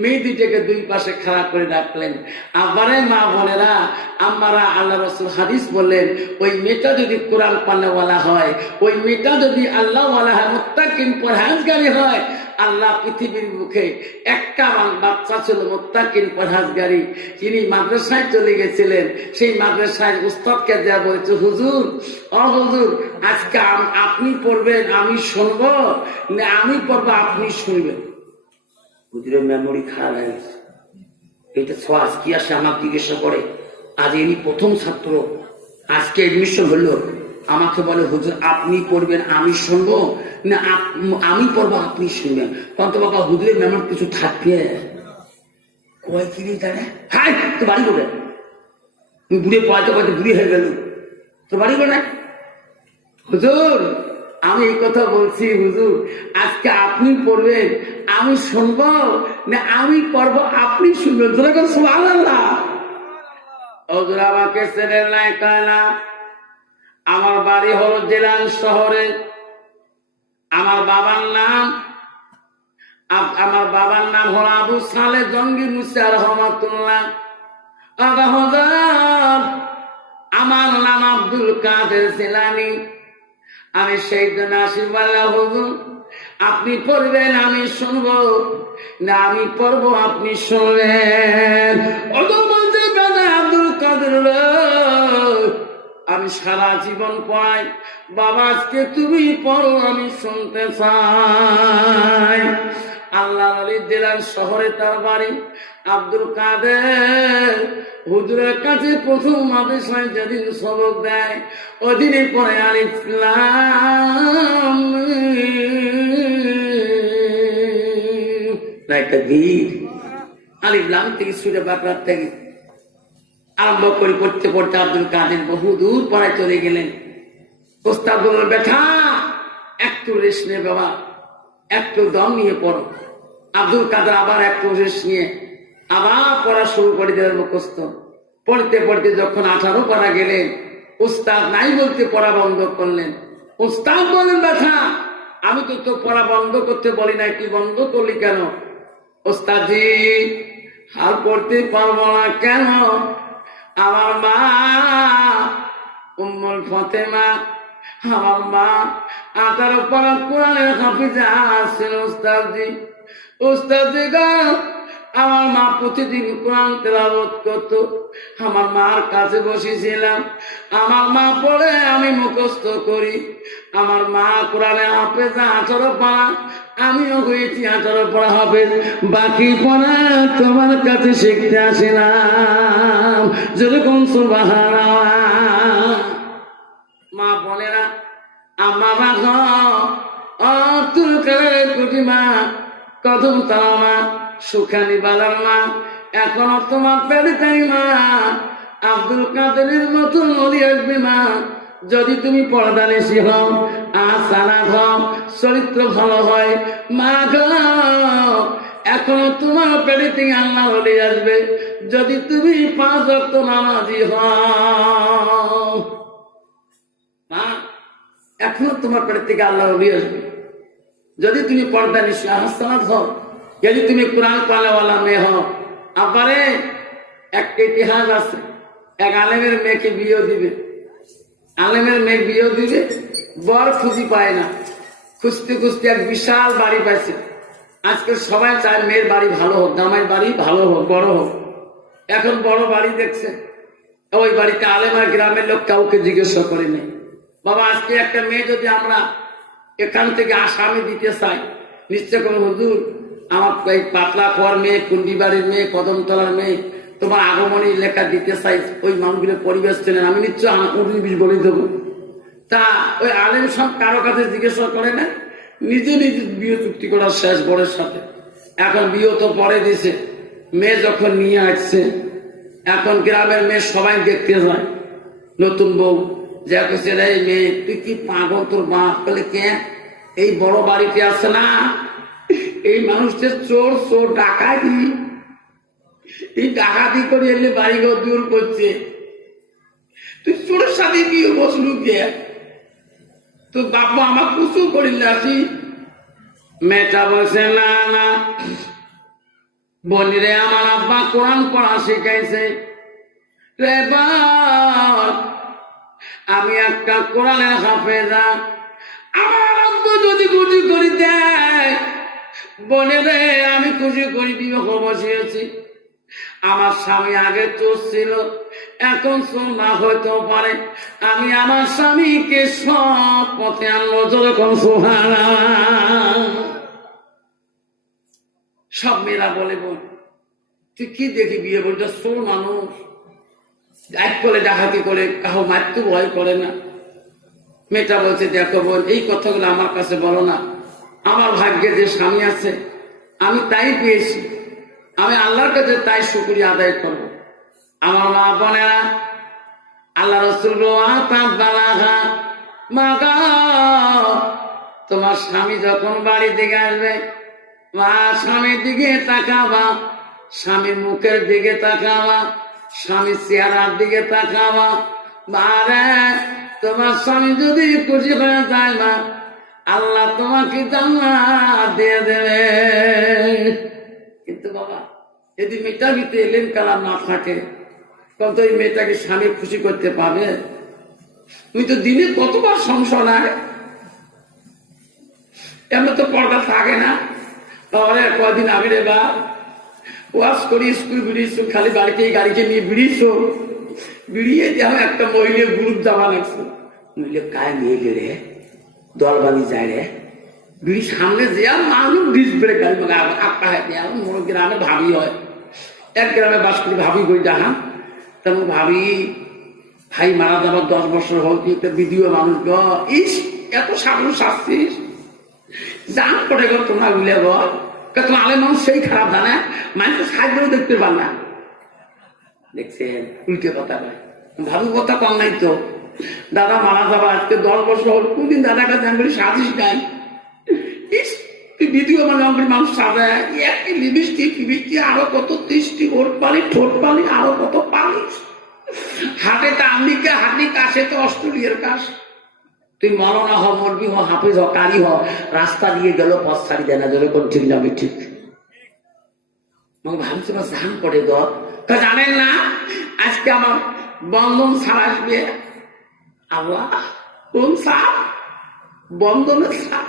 মেয়ে দুইটাকে দুই পাশে খাড়া করে রাখলেন। আবারে মা বোনেরা, আমরা আল্লাহ রাসূল হাদিস বললেন, ওই মেয়েটা যদি কোরআন পানেওয়ালা হয়, ওই মেয়েটা যদি আল্লাহ ওয়ালা হয়, মুত্তাকিন পরহেজগারি হয়, আল্লাহ পৃথিবীর মুখে একটা বাচ্চা ছিল মুত্তাকিন পরহেজগারি, তিনি মাদ্রাসায় চলে গেছিলেন। সেই মাদ্রাসায় উস্তাদকে দেয়া বলেছে, হুজুর ও হুজুর, আজকে আপনি পড়বেন আমি শুনবো, না আমি পড়বো আপনি শুনবেন। হুজুরের মেমোরি খারাপ হয়ে গেছে, এটা শ্বাস কি আসে আমাকে জিজ্ঞাসা করে। আজ ইনি প্রথম ছাত্র, আজকে এডমিশন হলো, আমাকে বলে হুজুর আপনি পড়বেন আমি শুনবো, না আমি পড়বো আপনি শুনবেন। তখন তো বাবা হুজুরের মেমোরি কিছু থাকবে কয় কি তারা। হ্যাঁ তো বাড়ি বলে তুই বুড়ে পড়াতে পড়াতে বুড়ি হয়ে গেল, তো বাড়ি বলে হুজুর আমি এই কথা বলছি, হুজুর আজকে আপনি পড়বেন আমি শুনবো, না আমি পড়বো আপনি শুনবেন। সুবহানাল্লাহ। হুজুর আমাকে চেনেন নাই? কয় না। আমার বাড়ি হলো জেলান শহরে, আমার বাবার নাম হলো আবু সালে জঙ্গি মুসা রহমাতুল্লাহ। আমার নাম আব্দুল কাদের জিলানী, আমি সেই নাসিরওয়ালা। হুজুর আপনি পড়বেন আমি শুনবো, না আমি পড়বো আপনি শুনবেন? বলতে আব্দুল কাদের আমি সারা জীবন পড়াই, বাবা আজকে তুমি পড়ো আমি শুনতে চাই। আল্লাহ আলী জেলার শহরে তার বাড়ি। আব্দুল কাদের হুজুরের কাছে প্রথম মাদ্রাসায় যেদিন সবক দেয়, ওদিনে পরে আলিফ লাম মিম, আলিফ লাম থেকে সূরা বাকরা থেকে আরম্ভ করে পড়তে পড়তে আব্দুল কাদের বহু দূর পড়ায় চলে গেলেন। ওস্তাদ বললেন, বেটা একটু রেস্ট নে বাবা, একটু দম নিয়ে পড়ো। আব্দুল কাদের আবার একটু রেস্ট নিয়ে আবার পড়া শুরু করে দিলেন মুখস্থ। পড়তে পড়তে যখন 18 পারা গেলেন, উস্তাদ নাই বলতে পড়া বন্ধ করলেন। উস্তাদ বলেন, বেটা আমি তো তো পড়া বন্ধ করতে বলি নাই, তুই বন্ধ করলি কেন? উস্তাদজি আর পড়তে পারবো না। কেন? আমার মা উম্মুল ফাতেমা, আমার মা 18 পারা কোরআনের হাফিজা ছিল। উস্তাদজি, উস্তাদজি গো, আমার মা প্রতিদিন কোরআন তেলাওয়াত করত, আমার মার কাছে বসেছিলাম, আমার মা পড়ে আমি মুখস্থ করি। আমার মা কোরআনে হাফেজা 18 পারা, আমিও হয়েছি 18 পারা হাফেজ। বাকি পড়া তোমার কাছে শিখতে আসিলাম। যেরকম সুবহানাল্লাহ। মা বলে না আমার আব্দুল কাদের কুটিমা, কদম তালামা, সুখানি বালার মা, এখনো তোমার পেড়েটাই মা। আব্দুল কাদেরের মতো নদী আসবে মা, যদি তুমি পর্দানিশী হও, আসানা হও, চরিত্র ভালো হয়। মা গো, এখনো তোমার পেড়ে থেকে আল্লাহ হলে আসবে, যদি তুমি 5 ওয়াক্ত নামাজি হও। মা, এখনো তোমার পেড়ে থেকে আল্লাহ হলে আসবে, যদি তুমি পর্দানিশী আসানাত হও, যদি তুমি কোরআন পালাওয়ালা মেয়ে হও। আবারে একটা ইতিহাস আছে, এক আলেমের মেয়েকে বিয়ে দিবে, আলেমের মেয়ে বিয়ে দিবে, বর খুঁজি পায় না, খুঁজতে খুঁজতে এক বিশাল বাড়ি পাইছে। আজকে সবাই চায় মেয়ের বাড়ি ভালো হোক, জামাইয়ের বাড়ি ভালো হোক, বড় হোক। এখন বড় বাড়ি দেখছে, ওই বাড়িতে আলেমার গ্রামের লোক কাউকে জিজ্ঞাসা করে নেই। বাবা আজকে একটা মেয়ে যদি আমরা এখান থেকে আসামি দিতে চাই, নিশ্চয় করে হুজুর আমার এই পাতলা খোয়ার মেয়ে, কুন্ডি বাড়ির মেয়ে, কদমতলার মেয়ে, তোমার আগমনী লেখা দিতে চাই, ওই মানুষগুলো পরিবেশ ছিলেন, আমি নিশ্চয় 19-20 বলে দেবো। তা ওই আলেম সব কারো কাছে জিজ্ঞাসা করে না, নিজে নিজে বিয়ে চুক্তি করার শেষ বরের সাথে। এখন বিয়ে তো পরে দিছে, মেয়ে যখন নিয়ে আসছে, এখন গ্রামের মেয়ে সবাই দেখতে যায়, নতুন বউ যা কেছে, রে মেয়ে তুই কি পাগল, তোর বাপ বলে কে? এই বড় বাড়িতে আছে না, এই মানুষদের চোর চোর ডাকাতি, এই ডাকাতি করে এলে বাড়িঘর দূর করছে, তুই চোরের সাথে বিয়ে বসলু কে? তো বাবা আমার কুচু করিল আসি। মেয়েটা বলছে, না না বলি রে, আমার আব্বা কোরআন পড়া শিখাইছে রে বাপ, আমি একটা কোরআনের হাফেজা, আমার আব্বা যদি খুশি করি দেয়, বলে রে আমি খুশি করি বিবাহ বসিয়েছি। আমার স্বামী আগে চোর ছিল, এখন চোর না হইতেও পারে, আমি আমার স্বামীকে সব পথে আনলো। যখন সুবহানাল্লাহ। সব মেয়েরা বলে, বোন তুই কি দেখি বিয়ে করছিস, চোর মানুষ, এক করে ডাকাতি করে, কাহো মারতে ভয় করে না। মেয়েটা বলছে, দেখো বোন, এই কথাগুলো আমার কাছে বলো না, আমার ভাগ্যে যে স্বামী আছে আমি তাই পেয়েছি, আমি আল্লাহর কাছে তাই শুকরিয়া আদায় করব। আমার মা বোনেরা, আল্লাহ রাসূল মা গো, তোমার স্বামী যখন বাড়ি থেকে আসবে, মা স্বামীর দিকে তাকাবা, স্বামীর মুখের দিকে তাকাবা, স্বামীর চেহারার দিকে তাকাবা। মারে, তোমার স্বামী যদি খুশি হয়ে যায় মা, আল্লাহ তোমাকে জান্নাত দিয়ে দেবে। কিন্তু বাবা যদি মেয়েটার ভিতরে এলেন কালাম না থাকে, তখন তো এই মেয়েটাকে স্বামী খুশি করতে পারবে? তুই তো দিনে কতবার সংসার নাই, এমন তো পর্দা থাকে না। তাহলে কদিন আগে রে বা ওয়াশ করি, স্কুল বেরিয়েছ, খালি বাড়িতে গাড়িকে নিয়ে বেরিয়েছ, বেরিয়ে যেমন একটা মহিলা গ্রুপ জামা লাগছে, মহিলা কায় নিয়ে গেলে দল বানি যায় রে, বিড়ি সামনে যে মানুষ ডিস ব্রেক গাড়ি আপা হয়, মোর গ্রামে ভাবি হয়, এক গ্রামে বাস করি, ভাবি বই ডাহা, তেমন ভাবি ভাই মারা যাবার 10 বছর হোক, একটা ভিডিও মানুষ গ ইস এত সামনে শাস্তিস জান করে গো, তোমরা বুঝলে গো, তোমার আলে মানুষ সেই খারাপ জানে, মানুষ সাহায্য দেখতে পার না, দেখছেন উল্টে কথা নয়, ভাবি কথা কম নাই তো। দাদা মারা যাবা আজকে 10 বছর হল, কোনদিন দাদার কাছে আমি বলি সাজিস নাই, দ্বিতীয় মানে আমাদের মানুষ সাজায় একটি লিপস্টিক ফিবিস্টিক আরো কত 30টি ওর পালি ঠোঁট পালি আরো কত পালি, হাটে তো আমেরিকা হাঁটি, কাশে তো অস্ট্রেলিয়ার কাশ। তুই মরনা হ, মরবি হ, হাফিজ হ, কারি হ, রাস্তা দিয়ে গেল পথ ছাড়ি দেয় না, যেরকম ঠিক না আমি ঠিক। ভাবছি না জান পড়ে দ, জানেন না আজকে আমার বন্ধন ছাড় আসবে। আল্লাহ কোন সাপ? বন্ধনের সাপ।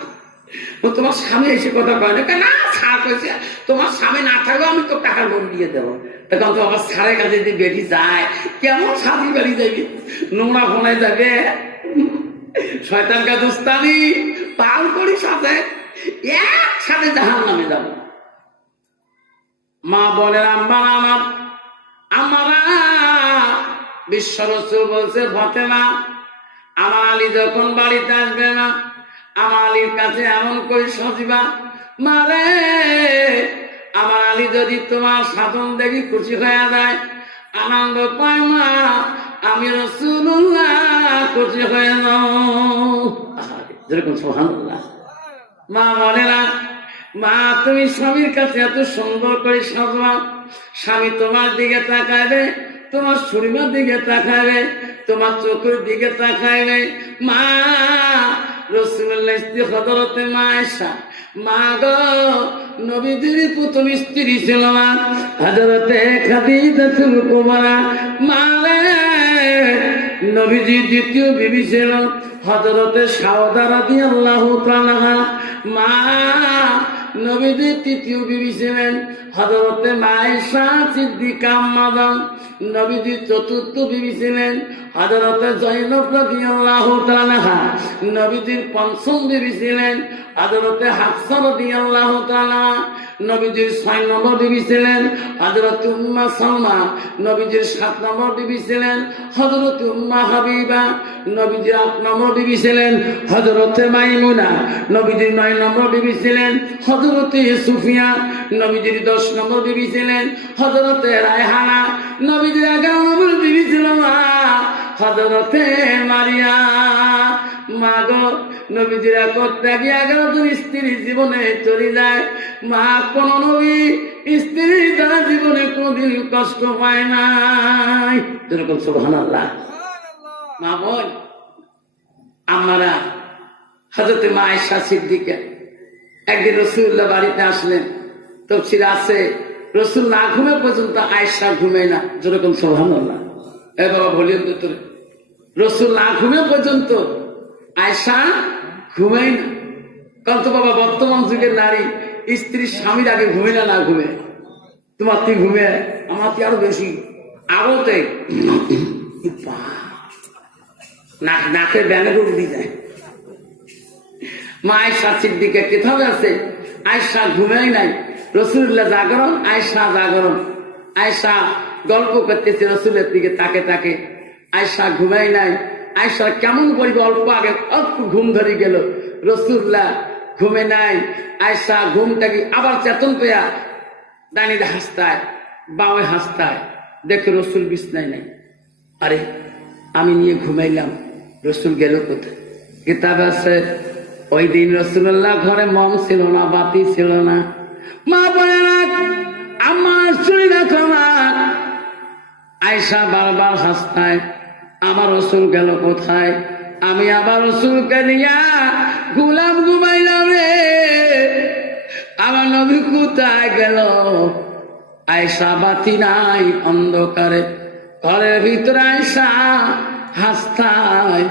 তোমার স্বামী এসে কথা কয় না কেন? ছাড় কইছে তোমার স্বামী না থাকলেও আমি তো টাকা লোন দিয়ে দেবো। তখন তো আমার সারের কাছে যদি বেটি যায়, কেমন সাথী বাড়ি যাবি, নোংরা ফোনায় যাবে, শয়তান কা দোস্তানি পাল করি সাথে, একসাথে জাহান নামে যাব। মা বলে আমারা বিশ্ব রাসূল বলছে ফাতেমা, আমার আলী যখন বাড়িতে আসবে না, আমার আলীর কাছে এমন করে সাজিবা, মারে আমার আলী যদি তোমার সাধন দেখি খুশি হয়ে যায়, আনন্দ পায় মা, আমি রাসূলুল্লাহ খুশি হয়ে যাও। যেরকম সুবহানাল্লাহ। মা বলে না, মা তুমি স্বামীর কাছে এত সুন্দর করে সাজবা, স্বামী তোমার দিকে তাকাবে, তোমার শরীরের দিকে তাকাবে, তোমার চোখের দিকে তাকাবে। মা রাসূলুল্লাহ হযরতে মা আয়েশা, মা গো নবীজির প্রথম স্ত্রী ছিল না হযরতে খাদিজাতুল কুবরা, মা রে নবীজির দ্বিতীয় বিবি ছিল হযরতে সাউদা রাদিয়াল্লাহু তাআলা, মা নবীজির তৃতীয় বিবি ছিলেন হযরতে আয়েশা সিদ্দিকা আম্মা, নবীজির চতুর্থ বিবি ছিলেন হযরতে যায়েনব রাদিয়াল্লাহু তাআলা, নবীজির পঞ্চম বিবি ছিলেন হযরতে হাফসা রাদিয়াল্লাহু তাআলা, নবীজির 6 নম্বর বিবি ছিলেন হযরতে উম্মে সালমা, নবীজির 7 নম্বর বিবি ছিলেন হযরতে উম্মে হাবিবা, নবীজির 8 নম্বর বিবি ছিলেন হযরতে মাইমুনা, নবীজির 9 নম্বর বিবি ছিলেন হযরতে সুফিয়া, নবীজির 10 নম্বর বিবি ছিলেন হযরতে রায়হানা, নবীজির 11 নম্বর বিবি ছিল হযরতে মারিয়া। মা গো নবীজির করতে গিয়ে 11 জন স্ত্রী জীবনে চলে যায়। মা কোন নবী স্ত্রী দ্বারা জীবনে কোনদিন কষ্ট পায় নাই। যেরকম সুবহানাল্লাহ। মা বোন আমরা হযরতে মা আয়েশা সিদ্দিকা একদিন রাসূলুল্লাহ বাড়িতে আসলেন, তাফসীর আছে রাসূল না ঘুমে পর্যন্ত আয়েশা ঘুমে না। যেরকম সুবহানাল্লাহ। এ বাবা বলিও তো, রাসূল না ঘুমে পর্যন্ত আয়েশা ঘুমাই না। কারণ তো বাবা বর্তমান যুগের নারী স্ত্রীর স্বামীর আগে ঘুমে না, না ঘুমে, তোমার তুই ঘুমে, আমার তুই আরো বেশি আগতে নাকের ব্যানে উঠে যায়। মা আয়েশা সিদ্দিকা কিতাবে আছে আয়েশা ঘুমাই নাই, রাসূলুল্লাহ জাগরণ, আয়েশা জাগরণ। আয়েশা গল্প করতেছে রাসূলের দিকে তাকে তাকে, আয়েশা ঘুমাই নাই। আয়েশা কেমন করিবে, অল্প আগে অল্প ঘুম ধরে গেল, রাসূলুল্লাহ ঘুমে নাই। আয়েশা ঘুমটাকে আবার চেতন পেয়া ডানিতে হাসতায়, বামে হাসতায়, দেখে রাসূল বিছনায় নাই। আরে আমি নিয়ে ঘুমাইলাম, রাসূল গেল কোথায়? কিতাব আছে ওই দিন রাসূলুল্লাহ ঘরে মম ছিল না, বাতি ছিল না। মা বলে না আমার শুনি না তোমার। আয়েশা বারবার হাসতায়, আমার রাসূল গেল কোথায়? আমি আবার রাসূলকে নিয়া গোলাম ঘুমাইলাম রে, আমার নবী কোথায় গেল? আয়েশা বাতি নাই, অন্ধকারে ঘরের ভিতরে আয়েশা হাসতায়।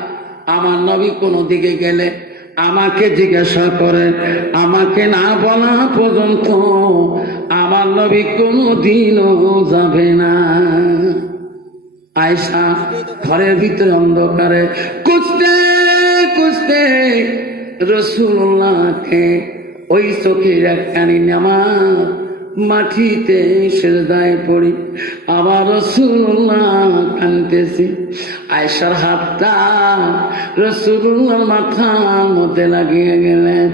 আমার নবী কোনো দিকে গেলে আমাকে জিজ্ঞাসা করেন, আমাকে না বলা পর্যন্ত আমার নবী কোনদিনও যাবে না। আয়েশা ঘরের ভিতরে অন্ধকারে খুঁজতে খুঁজতে রাসূলুল্লাহকে ওই চোখের একখানি নামাজ মাটিতে সিজদায় পড়ি, আবার রাসূলুল্লাহ কাঁদতেছি। আয়েশার হাতটা রাসূলুল্লাহর মাথার মধ্যে লাগিয়ে গেলেন।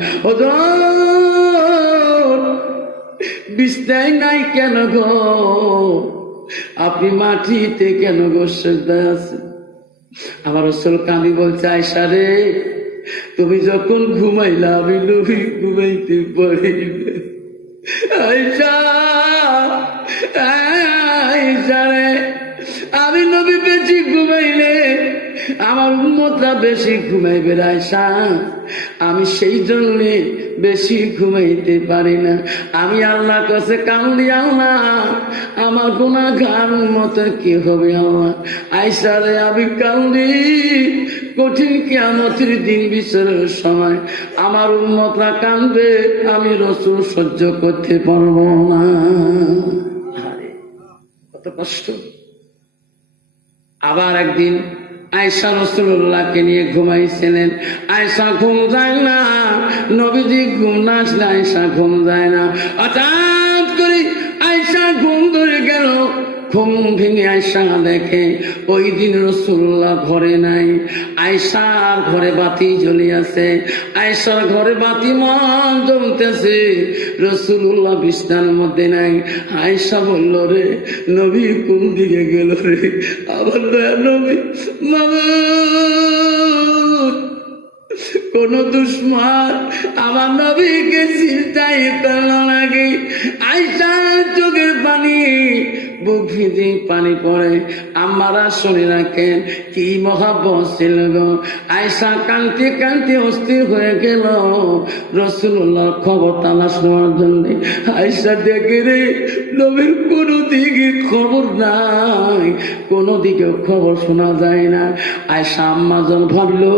বিছনায় নাই কেন গো? আপনি মাটিতে কেন গোসজদায় আছেন? আমার রাসূল কাঁদি বলছে, আয়েশা রে, তুমি যখন ঘুমাইলা আমি নবী ঘুমাইতে পারি না। আয়েশা, আয়েশা রে, আমি নবী বেশি ঘুমাইলে আমার উম্মতরা বেশি ঘুমাইবে আয়েশা, আমি সেই জন্য বেশি ঘুমাইতে পারি না। আমি আল্লাহর কাছে কান্দি, আল্লাহ আমার গুনাহগার উম্মতের কি হবে আল্লাহ? আয়েশা রে, আমি কান্দি, কঠিন কিয়ামতের দিন বিচারের সময় আমার উম্মতরা কাঁদবে, আমি রাসূল সহ্য করতে পারবো না। আরে কত কষ্ট। আবার একদিন আয়েশা রাসূলুল্লাহকে নিয়ে ঘুমাইছিলেন। আয়েশা ঘুম যায় না, নবীজি ঘুম না আসলে আয়েশা ঘুম যায় না। হঠাৎ করে আয়েশা ঘুম ধরে গেল। ঘুম ভেঙে আয়েশা দেখে ওই দিন রাসূলুল্লাহ ঘরে নাই। আয়েশার ঘরে বাতি জ্বলিয়াছে, আয়েশার ঘরে বাতি মন জ্বলতেছে, রাসূলুল্লাহ বিছানার মধ্যে নাই। আয়েশা বলল, রে নবী কোন দিকে গেল রে? আবার দয়া নবী, মাবুদ, কোন দুশ্মন আমার নবীকে চিন্তাই করলো নাকি? আয়েশা চোখের পানি, বুক ভিজে পানি পড়ে। আমারা শুনে রাখেন কি মহাব্বত ছিল গো। আয়েশা কাঁদতে কাঁদতে অস্থির হয়ে গেল রাসূলুল্লাহর খবর তালাশ নেওয়ার জন্য। আয়েশা দেখে রে, নবীর কোনো দিকে খবর নাই, কোনো দিকে খবর শোনা যায় না। আয়েশা আম্মাজন ভাবলো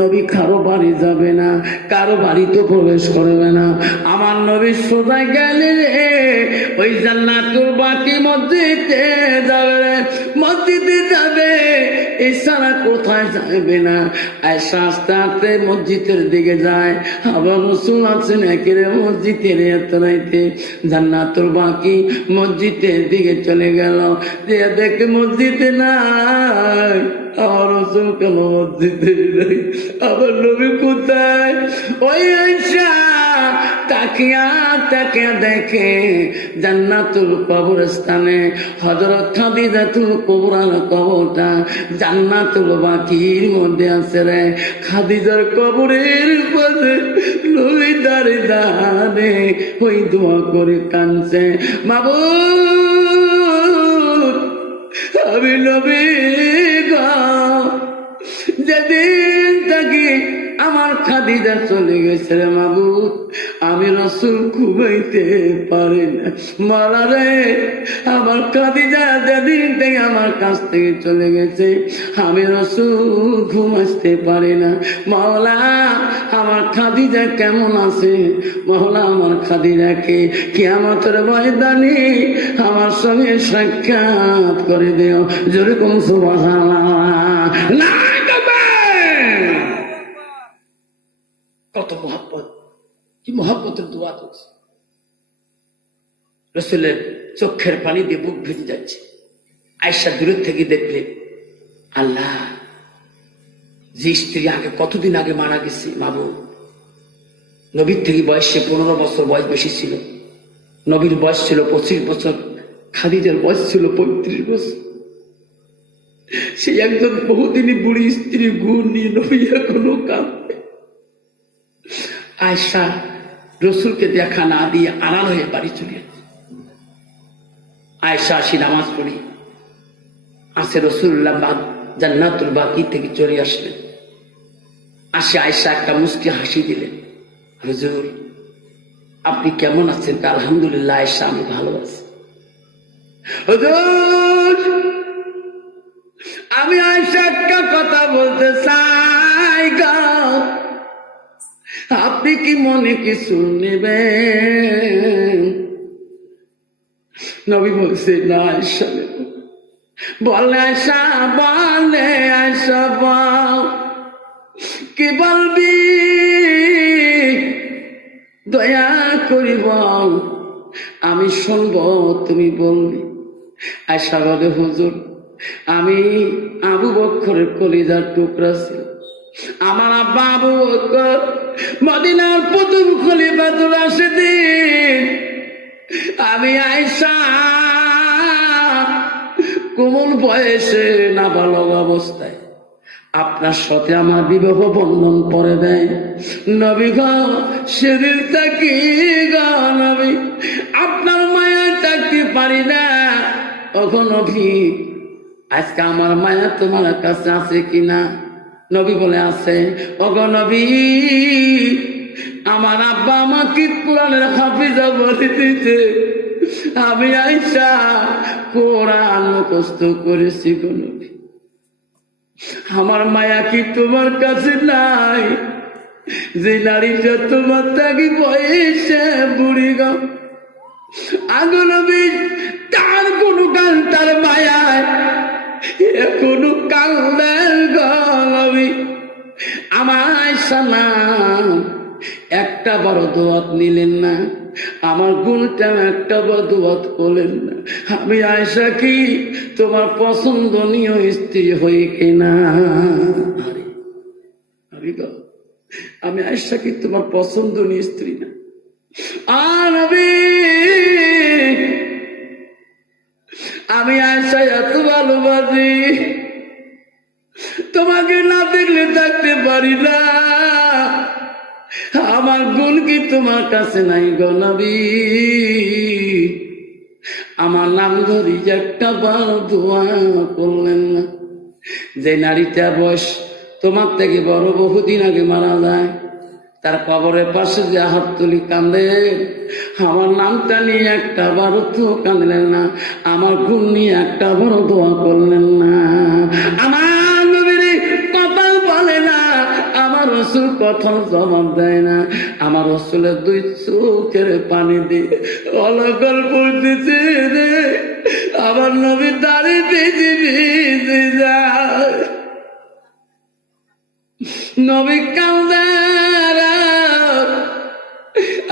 নবী কারো বাড়ি যাবে না, কারো বাড়িতে প্রবেশ করবে না, আমার নবী সোজা গেলে রে ওই জান্নাতুল বাকি মসজিদে যাবে, মসজিদে যাবে, এছাড়া কোথায় যাবে না। আয়েশা আস্তে আস্তে মসজিদের দিকে যায়। আবার রাসূল আছেন একেবারে মসজিদের এতরাইতে জান্নাতুল বাকি মসজিদের দিকে চলে গেল। যে দেখে মসজিদে নাই, আমার রাসূল কেন মসজিদে নাই, আবার নবী কোথায়? ওই আয়েশা তাকিয়া তাকিয়া দেখে জান্নাতুল কবরস্থানে হযরত খাদিজাতুল কুবরার কবরটা জান্নাতুল বাকির মধ্যে আছে রে। খাদিজার কবরের পাশে নবী দাঁড়িয়ে দাঁড়িয়ে ওই দোয়া করে কাঁদছে, মাবুদ, আমি নবী গো, যেদিন থেকে আমার খাদিজা চলে গেছে রে মাবুদ, আমি রাসূল ঘুমাইতে পারি না। মারা রে, আমার খাদিজা যেদিন থেকে আমার কাছ থেকে চলে গেছে আমি রাসূল ঘুমাইতে পারি না। মাওলা, আমার খাদিজা কেমন আছে? মাওলা, আমার খাদিজাকে কিয়ামতের ময়দানে আমার সঙ্গে সাক্ষাৎ করে দিও। জোরে কোন সুবহানাল্লাহ। না কত মহব্বত, কি মহব্বতের দোয়া করছে। রাসূলের চোখের পানি দিয়ে বুক ভিজে যাচ্ছে। আয়েশা দূর থেকে দেখলে, আল্লাহ, যে স্ত্রী আগে কতদিন আগে মারা গেছে, মাবুদ, নবীর থেকে বয়সে 15 বছর বয়স বেশি ছিল। নবীর বয়স ছিল 25 বছর, খাদিজার বয়স ছিল 35 বছর। সেই একজন বহুদিনই বুড়ি স্ত্রী গুণ নিয়ে নবী এখনো কাঁদবে। আয়েশা রাসূলকে দেখা না দিয়ে আড়াল হয়ে বাড়ি চলে গেছে। আয়েশা আসি নামাজ পড়ি আসে, রাসূলুল্লাহ জান্নাতুল বাকি থেকে চলে আসলেন। আসে আয়েশা একটা মুস্কি হাসি দিলেন, হুজুর আপনি কেমন আছেন? আলহামদুলিল্লাহ আয়েশা, আমি ভালো আছি। হুজুর, আমি আয়েশা একটা কথা বলতে চাই গো, আপনি কি মনে কিছু নেবেন? নবী বলছে, না আয়েশা, বলে আয়েশা, বলে আয়েশা, বল কি বলবি, দয়া করি বল, আমি শুনবো, তুমি বলবি। আয়েশা বলে, হুজুর, আমি আবু বকরের কলিজার টুকরা ছিল। আমার আব্বা আবু বকর মদিনার প্রথম খলিফাতুর রাশিদিন। আমি আয়েশা কোমল বয়সে নাবালক অবস্থায় আপনার সাথে আমার বিবাহ বন্ধন পরে দেয়। নবী গো, সেদিন থাকি গো নবী, আপনার মায়া থাকতে পারি না। ওগো নবী, আজকে আমার মায়া তোমার কাছে আছে কিনা? নবী বলে আছে। ওগো নবী, আমার আব্বা আমাকে কোরআনের হাফিজা বলে দিতে, আমি আইসা কোরআন মুখস্থ করেছি গো নবী। আমার মায়া কি তোমার কাছে নাই? যে নারীটা তোমার থাকি বয়সে বুড়ি গো, আগো নবী, তার কোনো গান তার মায়ায় এখনো কান্দেন গো নবী। আমার আয়সা নাম একটা বড় দোয়াত নিলেন না, আমার গুণটা একটা বড় দোয়াত করলেন না। আমি আয়সা কি তোমার পছন্দনীয় স্ত্রী হই কিনা? আমি আয়সা কি তোমার পছন্দনীয় স্ত্রী না? আমি আয়সা এত ভালোবাসি, তোমাকে না দেখলে থাকতে পারি না। আমার গুণ কি তোমার কাছে নাই গো নবী? আমার নাম ধরি একটা বড় দোয়া করলেন না। যে নারীটা বয়স তোমার থেকে বড়, বহুদিন আগে মারা যায়, তার কবরের পাশে যে হাত তুলি কান্দে, আমার নামটা নিয়ে একটা বড় তো কাঁদলেন না, আমার গুণ নিয়ে একটা বড় দোয়া করলেন না। আমার নবীর কথা বলে না, আমার রসুল কথা জবাব দেয় না। আমার রসুলের দুই চোখের পানি দিয়ে অলকল পড়তেছে রে, আমার নবী দাঁড়িয়ে ভিজে ভিজে যায়। নবী কান্দে,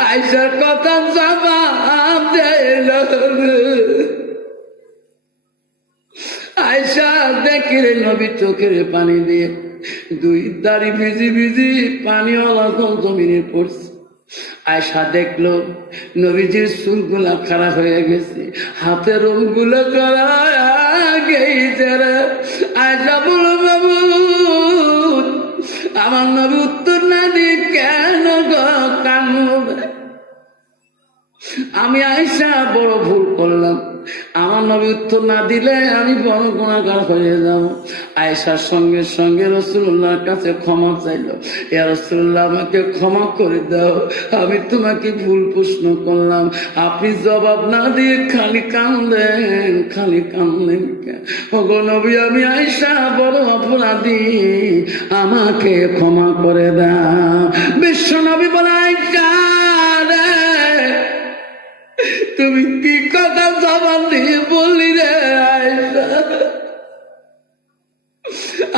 আয়সার কথা জবাব দেয়। আয়সা দেখে নবী চোখের পানি দিয়ে দুই দাড়ি ভিজি ভিজি পানি অলকল জমিনে পড়ছে। আয়সা দেখলো নবীজির চুলগুলা খারাপ হয়ে গেছে, হাতের রোগগুলো করা গেছে। আয়সা বলল, বাবু, আমার নবী উত্তর না দিয়ে কেন কান্দ? আমি আয়সা বড় ভুল করলাম, আমার নবী উত্তর না দিলে আমি বড় গুনাহগার হয়ে যাব। আয়েশার সঙ্গে সঙ্গে রাসূলুল্লাহর কাছে ক্ষমা চাইল, ইয়া রাসূলুল্লাহ, আমাকে ক্ষমা করে দাও, আমি তোমাকে ভুল প্রশ্ন করলাম। আপনি জবাব না দিয়ে খালি কান্দেন, খালি কান্দেন কেন? ওগো নবী, আমি আয়েশা বড় অপরাধী, আমাকে ক্ষমা করে দাও। বিশ্ব নবী বলে, আয়েশা তুমি কি কথা জবাব দিয়ে বললি রে আয়েশা?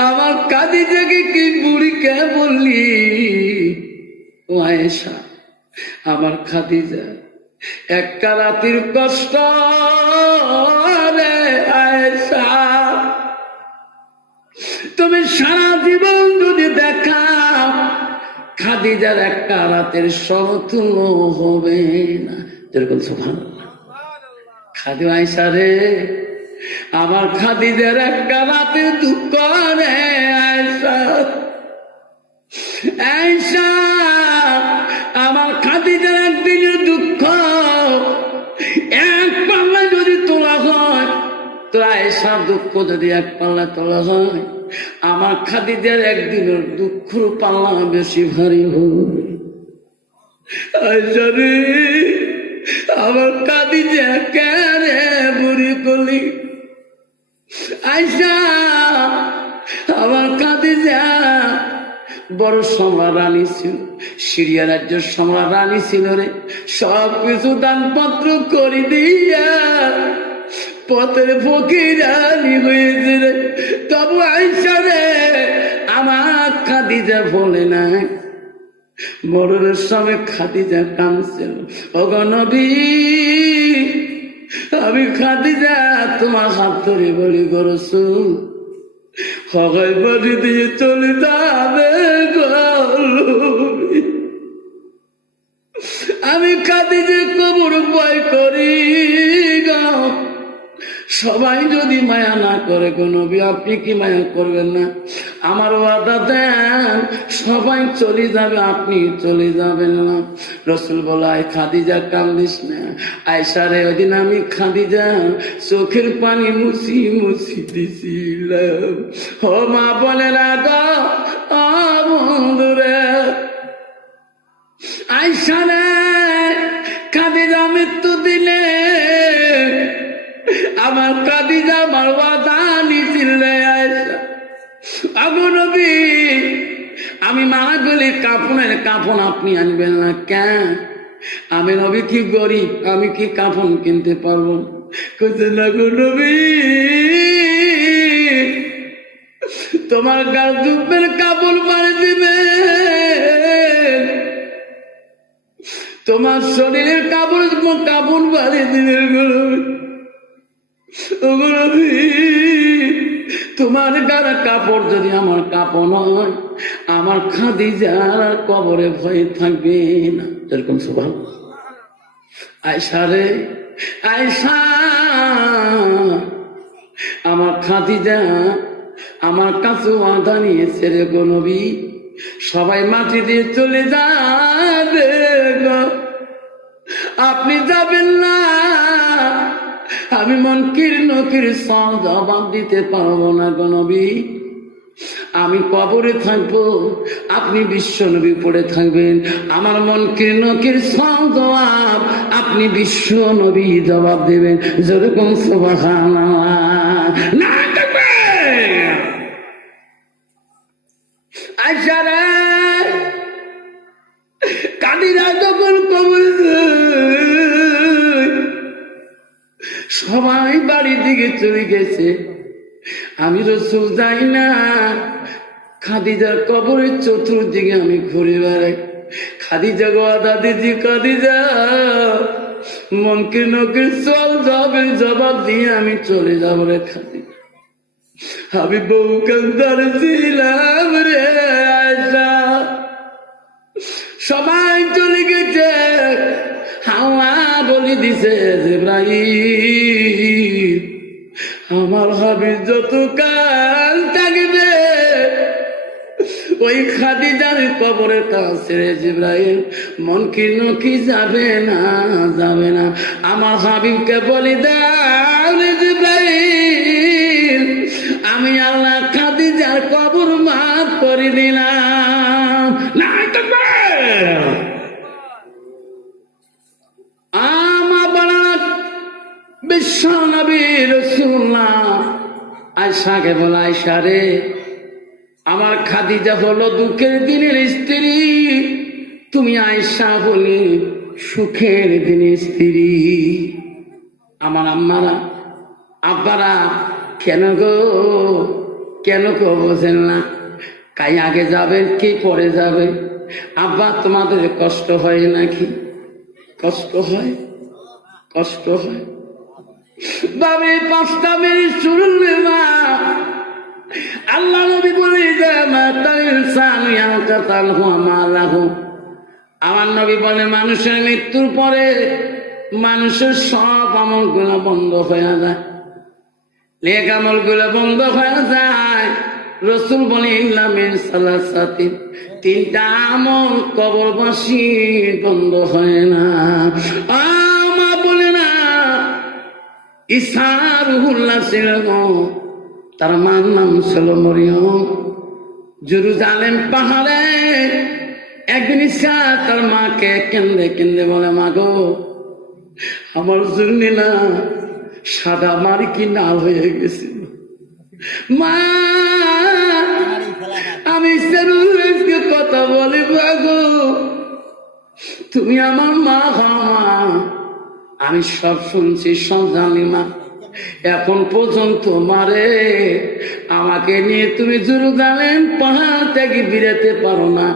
আমার খাদিজাকে কি বুড়িকে বললি? ও আয়েশা, আমার খাদিজা একটা রাতের কষ্ট রে আয়েশা, তুমি সারা জীবন যদি দেখাও, খাদিজার একটা রাতের সমতুল্য হবে না। যেরকম সুবহানাল্লাহ। খাদি আয়েশা রে, আমার খাদিজার একটা রাতের দুঃখ রে আয়েশা। আয়েশা, আমার খাদিজার একদিনের দুঃখ এক পাল্লা যদি তোলা হয়, তো আয়েশার দুঃখ যদি এক পাল্লা তোলা হয়, আমার খাদিজার একদিনের দুঃখর পাল্লা বেশি ভারী হবে। আয়েশা রে, আমার খাদিজা কেরে বুড়ি কলি? আয়েশা, আমার খাদিজা বড় সম্রাট রানী ছিল, সিরিয়া রাজ্যের সম্রাট রানী ছিল রে। সব কিছু দানপত্র করে দিয়া পথের ফকির রানী হয়েছে রে। তবু আয়েশা রে, আমার খাদিজা বলে না, মরণের সময় খাদিজা কাঁদছিল, ওগো নবী, আমি খাদিজা তোমার হাত ধরে বলি, গো রাসূল, হগাই বাড়ি দিয়ে চলে যাবে গো নবী। আমি খাদিজা কবর ভয় করি গো, সবাই যদি মায়া না করে গো নবী, আপনি কি মায়া করবেন না? আমার ওয়াদা দেন, সবাই চলে যাবে, আপনি চলে যাবেন না। রসুল বলাই, খাদিজা কান্দিস না। আয়সা রে, ওই দিন আমি খাদিজা চোখের পানি মুছি মুছি দিছিলাম। ও মা বলে না গো, ও বন্ধুরে, আয়সা রে, খাদিজা মৃত্যু দিলে আমার খাদিজা আমার ওয়াদা নিছিল রে আয়সা। আগো নবী, আমি মারা গেলে কাফন আপনি আনবেন না কেন? আমি নবী কি গরিব, আমি কি কাফন কিনতে পারবো? কইতে না গো নবী, তোমার গাল দুঃখের কাপড় পাড়ি দিবে, তোমার শরীরের কাপড় বাড়ি দিবে গো নবী। তোমার গাড়া কাপড় যদি আমার কাপড় হয়, আমার খাদিজার কবরে ভয়ে থাকবে না। এরকম সুবহানাল্লাহ। আয়সা রে, আয়সা, আমার খাদিজা আমার কাছে ওয়াদা নিয়েছে রে গো নবী, সবাই মাটি দিয়ে চলে যাবে গো, আপনি যাবেন না। আমি মনকির নকির সব জবাব দিতে পারবো না গো নবী। আমি কবরে থাকবো, আপনি বিশ্ব নবী পড়ে থাকবেন। আমার মনকির নকির সব জবাব আপনি বিশ্ব নবী জবাব দেবেন। যেরকম সুবহানাল্লাহ না থাকবে। আয়সা রে, কাদিরা যখন কবরে, সবাই বাড়ির দিকে চলে গেছে, আমি রসুল যাই না। খাদিজার কবরের চতুর্দিকে আমি ঘুরে বেড়াই। খাদিজা গো দাদিজি, খাদিজা মনকে নকে চল যাবে জবাব দিয়ে আমি চলে যাব রে খাদিজা। আমি বউ কান্দার ছিলাম রে আয়সা, সবাই চলে গেছে। হাওয়া বলি দিছে, জিবরাইল আমার হাবিব যত কাল থাকবে ওই খাদিজার কবরের কাছে রে জিবরাইল মন কি নকি যাবে না, যাবে না। আমার হাবিবকে বলি দাও রে জিবরাইল, আমি আল্লাহ খাদিজার কবর মাফ করে দিলাম। না বিশ্ব নবী রাসূলুল্লাহ আয়েশাকে বলে, আয়েশা রে, আমার খাদিজা হলো দুঃখের দিনের স্ত্রী, তুমি আয়েশা বলি সুখের দিনের স্ত্রী। আমার আম্মারা আব্বারা কেন গো বোঝেন না? কাই আগে যাবেন কি পরে যাবেন? আব্বা তোমাদের কষ্ট হয় নাকি? কষ্ট হয়, কষ্ট হয়। বাবে 5টা মিনিট শুনলে মা আল্লাহ নবী বলে যে আমার নবী বলে, মানুষের মৃত্যুর পরে মানুষের সব আমল গুলা বন্ধ হয়ে যায়, নেক আমল গুলা বন্ধ হয়ে যায়। রসুল বলে ইল্লা মিন সালাসাতিন, 3টা আমল কবরবাসী বন্ধ হয় না। মা বলে না, ঈসা রুহুল্লাহ ছিল, তার মার নাম ছিল মরিয়ম। জেরুজালেম পাহাড়ে একদিন ঈসা তার মাকে কেন্দে কেন্দে বলে, মা গো, আমার জন্য না সাদা মারি কি না হয়ে গেছে মা, আমি সেরুলকে কথা বলি গো, তুমি আমার মা হও। আমি সব শুনছি, সব জানি মা, এখন পর্যন্ত মারে আমাকে নিয়ে তুমি জেরুজালেম পাহাড় থেকে বেরোতে পারো না,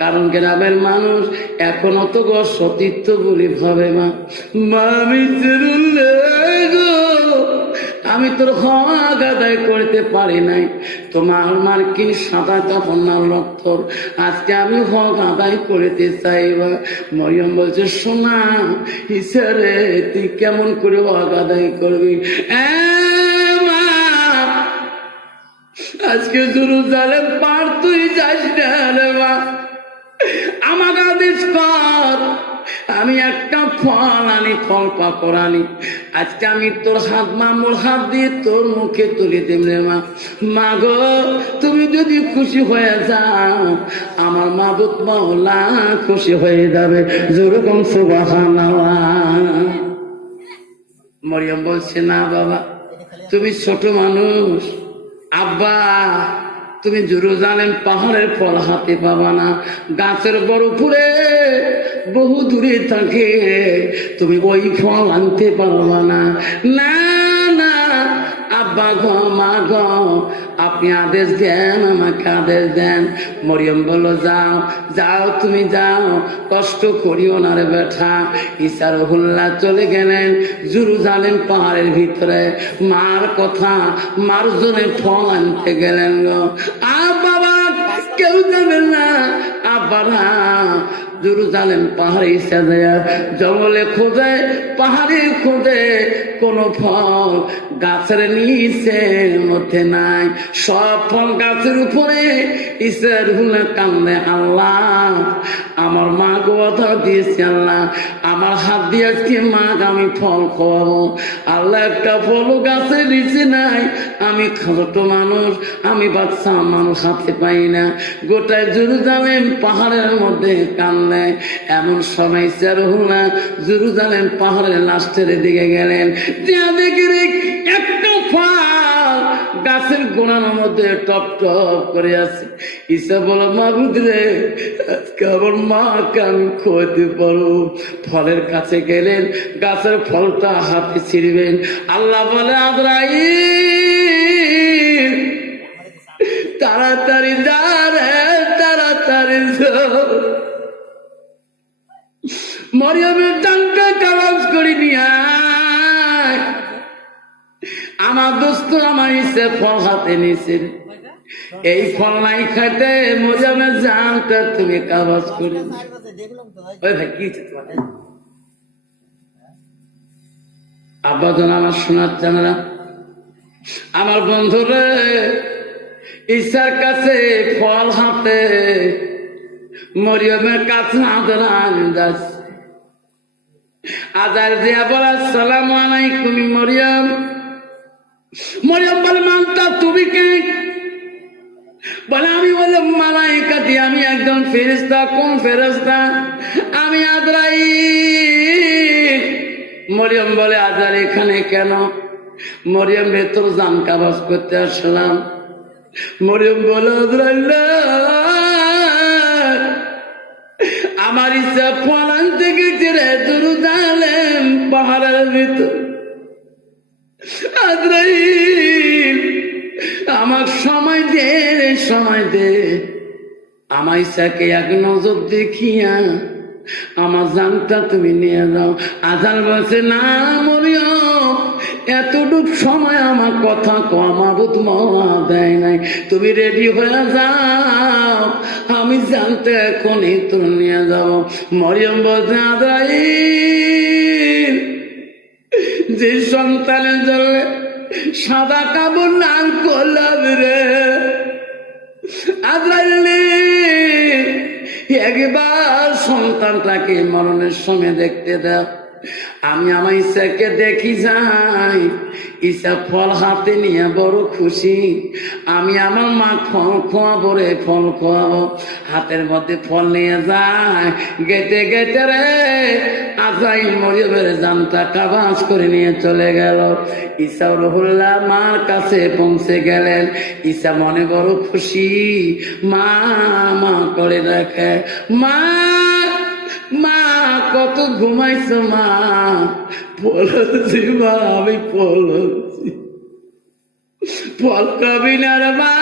কারণ গ্রামের মানুষ এখনো তো গো সতীর্থ বলে ভাবে। মা আমি গো, আমি তোর হক আদায় করতে পারি নাই, তোমার মার্কিন সাদা কাপড় রক্ত, আজকে আমি হক আদায় করতে চাইবা। মরিয়ম বলছে, শোনা ইসারে, তুই কেমন করে হক আদায় করবি? আজকে জেরুজালেম পার তুই যাস না রে মা, আমার আদেশ কর, আমি একটা ফল আনি, ফল পাকড় আনি, আজকে আমি তোর হাত মামুর হাত দিয়ে তোর মুখে তুলে দেব রে মা। মা গো, তুমি যদি খুশি হয়ে যাও, আমার মাবুদ মাওলা খুশি হয়ে যাবে। যেরকম সুবহানাল্লাহ। মরিয়ম বলছে, না বাবা, তুমি ছোট মানুষ, আব্বা তুমি জেরুজালেম পাহাড়ের ফল হাতে পাবা না, গাছের বড় উপরে বহু দূরে থাকে, তুমি ওই ফল আনতে পারবা না। না না আব্বা গো, মা গো, আপনি আদেশ দেন, আমাকে আদেশ দেন। মরিয়ম বলল, যাও যাও, তুমি যাও, কষ্ট করিও না রে বেটা। ঈসা রুহুল্লাহ চলে গেলেন জেরুজালেম পাহাড়ের ভিতরে, মার কথা, মার জন্য ফল আনতে গেলেন গো। বাবা কেউ যাবেন না, আব্বারা জেরুজালেম পাহাড়ে ইসা দেয়া জঙ্গলে খোঁজে, পাহাড়ে খোঁজে, কোন ফল গাছের নিচে মধ্যে নাই, সব ফল গাছের উপরে। ইসা রুহুল্লাহ কান্দে, আল্লাহ আমার মা গো কথা দিয়েছে, আল্লাহ আমার হাত দিয়ে আজকে মা আমি ফল খাওয়াবো, আল্লাহ একটা ফল গাছের নিচে নাই, আমি ছোট মানুষ, আমি বাচ্চা মানুষ, হাতে পাই না। গোটায় জেরুজালেম পাহাড়ের মধ্যে কান্দে। এমন সময় ইসা রুহুল্লাহ জেরুজালেম পাহাড়ের লাস্টের দিকে গেলেন, দেখে একটা ফল গাছের গোড়ার মধ্যে টপ টপ করে আছে। ঈসা বলো, মাবুদ রে, আজকে আমার মাকে আমি খোয়াতে পারবো। ফলের কাছে গেলেন, গাছের ফলটা হাতে ছিঁড়বেন, আল্লাহ বলে, আজরাইল তাড়াতাড়ি যা রে, তাড়াতাড়ি যা। মরিয়মের টানটা কালাজ করে নিয়ে আমার দোস্ত আমার ইসে ফল হাতে নিছে, এই ফল নাই খাইতে মরিয়মের জানটা তুমি কাবাজ করে। ওই ভাই কি আব্বা জন আমার শোনার জানারা, আমার বন্ধুরে ঈসার কাছে ফল হাতে মরিয়মের কাছে যাচ্ছে। আজার দিয়া বলে, আসসালামু আলাইকুম মরিয়ম। মরিয়ম বলে, মানতা তুমি কে? বলে, আমি বলে মালাইকা দিয়ে, আমি একজন ফেরেশতা। কোন ফেরেশতা? আমি আজরাইল। মরিয়ম বলে, আজার এখানে কেন? মরিয়ম ভেতর জান কাবাজ করতে আসলাম। মরিয়ম বলে, আজরাইল আমার ইচ্ছা ফল আনতে গেছে রে জেরুজালেম পাহাড়ের ভিতর। আজরাইল আমার সময় দে, সময় দে, আমার ইচ্ছাকে এক নজর দেখিয়া আমার জানটা তুমি নিয়ে যাও। আজান বলছে, না মরিয়ম, এতটুক সময় আমার কথা মাবুদ মাওলা দেয় নাই, তুমি রেডি হয়ে যাও, আমি জানতে এখনই তোর নিয়ে যাবো। মরিয়ম বলছে, আজরাইল যে সন্তানের জন্য সাদা কাপড় লাল করলাম রে, আজরাইল একবার সন্তানটাকে মরণের সময় দেখতে দাও। আমি আমার ঈসাকে দেখি যাই, ঈসা ফল হাতে নিয়ে বড় খুশি, আমি আমার মা ফল খোয়াবো রে, ফল খোয়াবো। হাতের মধ্যে ফল নিয়ে যায়, গেটে গেটে রে আজরাইল মরিয়মের জানটা কাবাজ করে নিয়ে চলে গেল। ঈসা রুহুল্লাহ মার কাছে পৌঁছে গেলেন। ঈসা মনে বড় খুশি, মা মা করে রাখে, মা মা কত ঘুমাইছো মা? বলেছি মা, আমি বলেছি ফল খাবি না রে মা,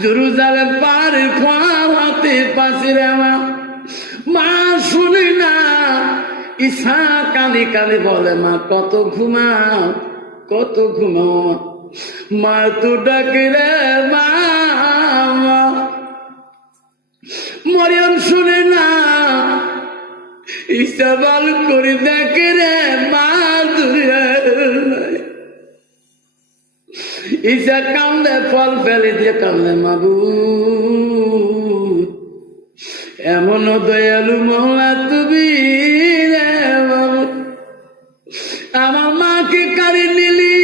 জেরুজালেম পারে ফল হাতে পাশে রে মা। মা শুনি না, ঈসা কাঁদে কাঁদে বলে, মা কত ঘুমাও? কত ঘুমাও মা তো ডাকে রে মা, মরিয়ম শুনে না, ঈসা বাল করে দেখে রে মা দুনিয়ার নাই। ঈসা কান্দে, ফল ফেলে দিয়ে কান্দে, মাবুদ এমন দয়ালু মওলা তুমি রে মাবুদ, আমার মাকে কারি নিলি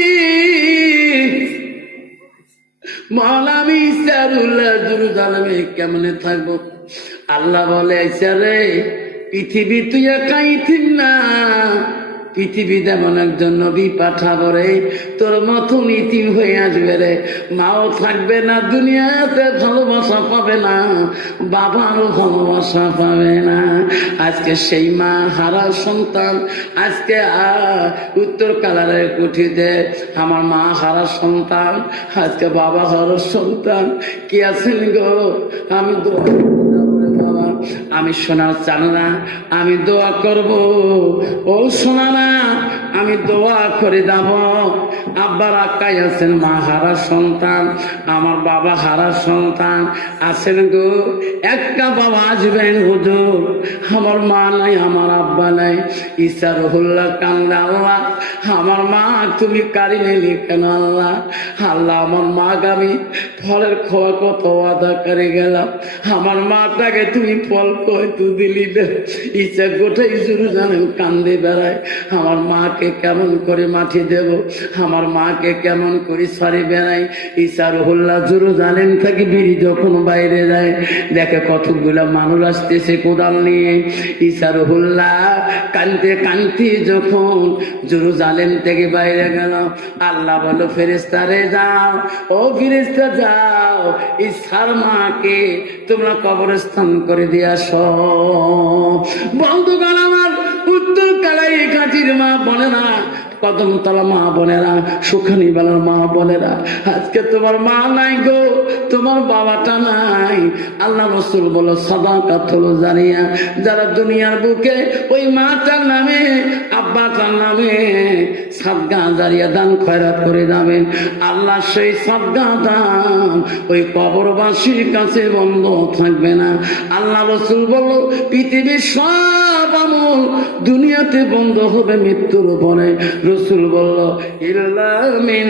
মওলা, আমি ঈসারুল্লাহ জেরুজালেমে কেমনে থাকবো? আল্লাহ বলে, ঈসা রে পৃথিবী তুই একাই থিন না, পৃথিবী তেমন একজন নবী পাঠাবো রে, তোর মতন ইতিম হয়ে আসবে রে, মাও থাকবে না, দুনিয়াতে ভালোবাসা পাবে না, বাবারও ভালোবাসা পাবে না। আজকে সেই মা হারা সন্তান, আজকে উত্তর কালারের কুঠিতে আমার মা হারা সন্তান, আজকে বাবা হারা সন্তান। কি আছেন গো? আমি দোয়া বাবা, আমি শোনার চান না, আমি দোয়া করব। ও শোনা না, আমি দোয়া করে দেব। আব্বার আক্কাই আছেন মা হারা সন্তান, আমার বাবা হারা সন্তান আছেন গো। একটা বাবা আসবেন হুজুর, আমার মা নাই, আমার আব্বা নাই। ঈসা রুহুল্লাহ কান্দে, আল্লাহ আমার মা তুমি কারি নিলি কেন? আল্লাহ আল্লাহ আমার মা আমি ফলের খোয়া কত আদা করে গেলাম, আমার মাটাকে তুমি ফল কয়তু দিলি না। ঈসা গোটাই জেরুজালেম কান্দে বেড়ায়, আমার মাকে কেমন করে মাটি দেব, আমার মাকে কেমন করে সরে বেড়াই। ঈসা রুহুল্লাহ জেরুজালেম থেকে বিড়ি যখন বাইরে যায়, দেখে কতগুলো মানুষ আসতেছে কোদাল নিয়ে। ঈসা রুহুল্লাহ কানতে কানতে যখন জেরুজালেম থেকে বাইরে গেল, আল্লাহ বলো ফেরেশতারে যাও, ও ফেরেশতা যাও, ঈসার মাকে তোমরা কবরস্থান করে দিয়ে আসো। বন্ধুগণ আমার, উত্তর কালাই কাঠির মা বলে না, কদমতলা মা বোনেরা, সুখানি বেলার মা বোনেরা, আজকে তোমার মা নাই গো, তোমার বাবাটা নাই। আল্লাহ রাসূল বলো সাদাকাতুল জারিয়া, যারা দুনিয়ার বুকে ওই মাটার নামে আব্বাটার নামে সাদকা জারিয়া দান খয়রাত করে যাবেন, আল্লাহ সেই সাদকা দান ওই কবরবাসীর কাছে বন্ধ থাকবে না। আল্লাহ রাসূল বলল পৃথিবীর সব আমল দুনিয়াতে বন্ধ হবে মৃত্যুর পরে। রাসূল বলল ইল্লা মিন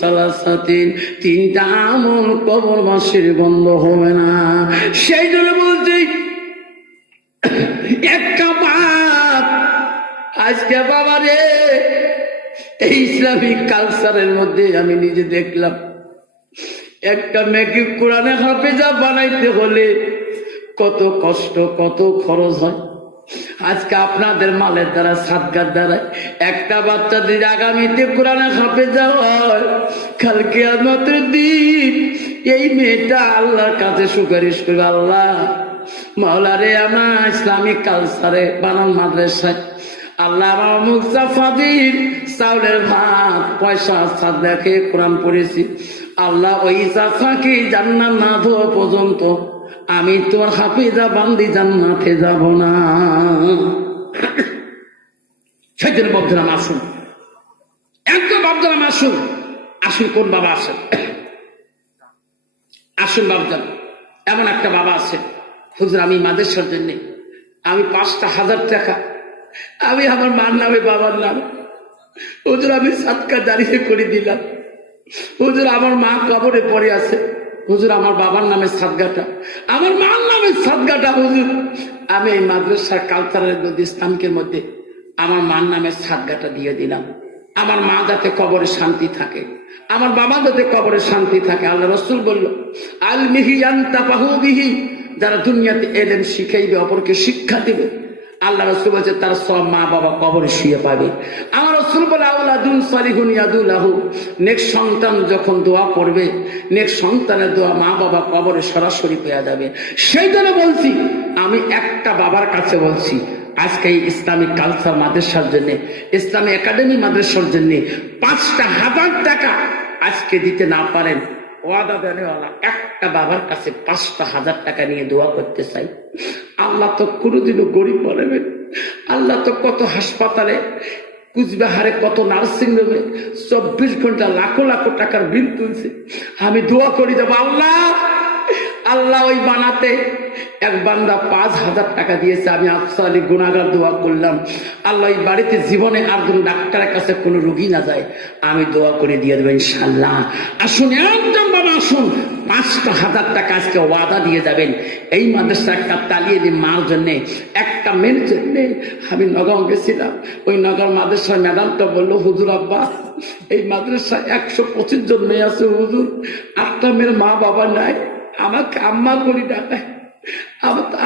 সালাসাতিন, তিনটা আমল কবরবাসীর বন্ধ হবে না। সেই জন্য বলছি একটা বাপ, আজকে বাবা রে এই ইসলামিক কালচারের মধ্যে আমি নিজে দেখলাম, একটা মেয়েকে কোরআনে হাফেজা বানাইতে হলে কত কষ্ট, কত খরচ হয়। আজকে আপনাদের মালের দ্বারা, সাদগার দ্বারা একটা বাচ্চা যদি আগামীতে কোরআনে হাফেজা হয়, কাল কিয়ামতের দিন এই মেয়েটা আল্লাহর কাছে সুপারিশ করবে, আল্লাহ মাওলা রে আমার ইসলামিক কালচারে বানান মাদ্রাসায় আল্লাহ আমার মুখ ফাদিল চাউলের ভাত পয়সা সাদা খেয়ে কোরআন পড়েছি, আল্লাহ ওই চাচাকে জান্নাত না দেওয়া পর্যন্ত আমি তোর হাফিজা বান্দি জান্নাতে যাব না। সেদিন বাবদারাম আসুন, একদম বাবদারাম আসুন, আসুন কোন বাবা আসেন, আসুন বাবদার। এমন একটা বাবা আছে, হুজুর আমি মাদ্রাসার জন্য আমি 5,000 টাকা আমি আমার মার নামে বাবার নামে হুজুর আমি সাদকা জারিয়া করে দিলাম। হুজুর আমার মা কবরে পড়ে আছে, হুজুর আমার বাবার নামে সাদগাটা, আমার মার নামে সাদগাটা হুজুর আমি এই মাদ্রাসার কালচারের মধ্যে, ইসলামিকের মধ্যে আমার মার নামে সাদগাটা দিয়ে দিলাম। আমার মা যাতে কবরে শান্তি থাকে, আমার বাবা যাতে কবরে শান্তি থাকে। আল্লাহ রাসূল বলল আল মিহি আনতাফাহু বিহি, যারা দুনিয়াতে এলেম শিখাইবে, অপরকে শিক্ষা দিবে, আল্লাহ রাসূল বলছে তার সব মা বাবা কবরে শুয়ে পাবে। আমার রাসূল বলে আওলাদুন সালিহুন ইয়াদুলাহু, নেক সন্তান যখন দোয়া করবে, নেক সন্তানের দোয়া মা বাবা কবরে সরাসরি পেয়ে যাবে। সেই জন্য বলছি, আমি একটা বাবার কাছে বলছি, আজকে এই ইসলামিক কালচার মাদ্রাসার জন্য, ইসলামী একাডেমি মাদ্রাসার জন্য 5,000 টাকা আজকে দিতে না পারেন, ওয়াদা দেওয়ালা একটা বাবার কাছে 5,000 টাকা নিয়ে দোয়া করতে চাই। আল্লাহ তো কোনোদিনও গরিব বলবেন, আল্লাহ তো কত হাসপাতালে কুচবিহারে কত নার্সিং হোমে 24 ঘন্টা লাখো লাখো টাকার বিল তুলছে। আমি দোয়া করি দেবো, আল্লাহ আল্লাহ ওই বানাতে এক বান্দা 5,000 টাকা দিয়েছে। আমি আফসালি গুনাহগার দোয়া করলাম, আল্লাহ এই বাড়িতে জীবনে আর কোন ডাক্তারের কাছে কোনো রোগী না যায়, আমি দোয়া করে দিয়ে দেবো ইনশাল্লাহ। আসুন একদম বাবা, আসুন 5,000 টাকা আজকে ওয়াদা দিয়ে যাবেন। এই মাদ্রাসা একটা তালিয়ে দিন মার জন্যে, একটা মেয়ের জন্যে। আমি নগাঁও গেছিলাম, ওই নগর মাদ্রাসার ম্যাডামটা বললো, হুজুর আব্বা এই মাদ্রাসায় 125 জন মেয়ে আছে হুজুর, 8টা মেয়ের মা বাবা নাই, আমাকে আম্মা করি ডাকায়,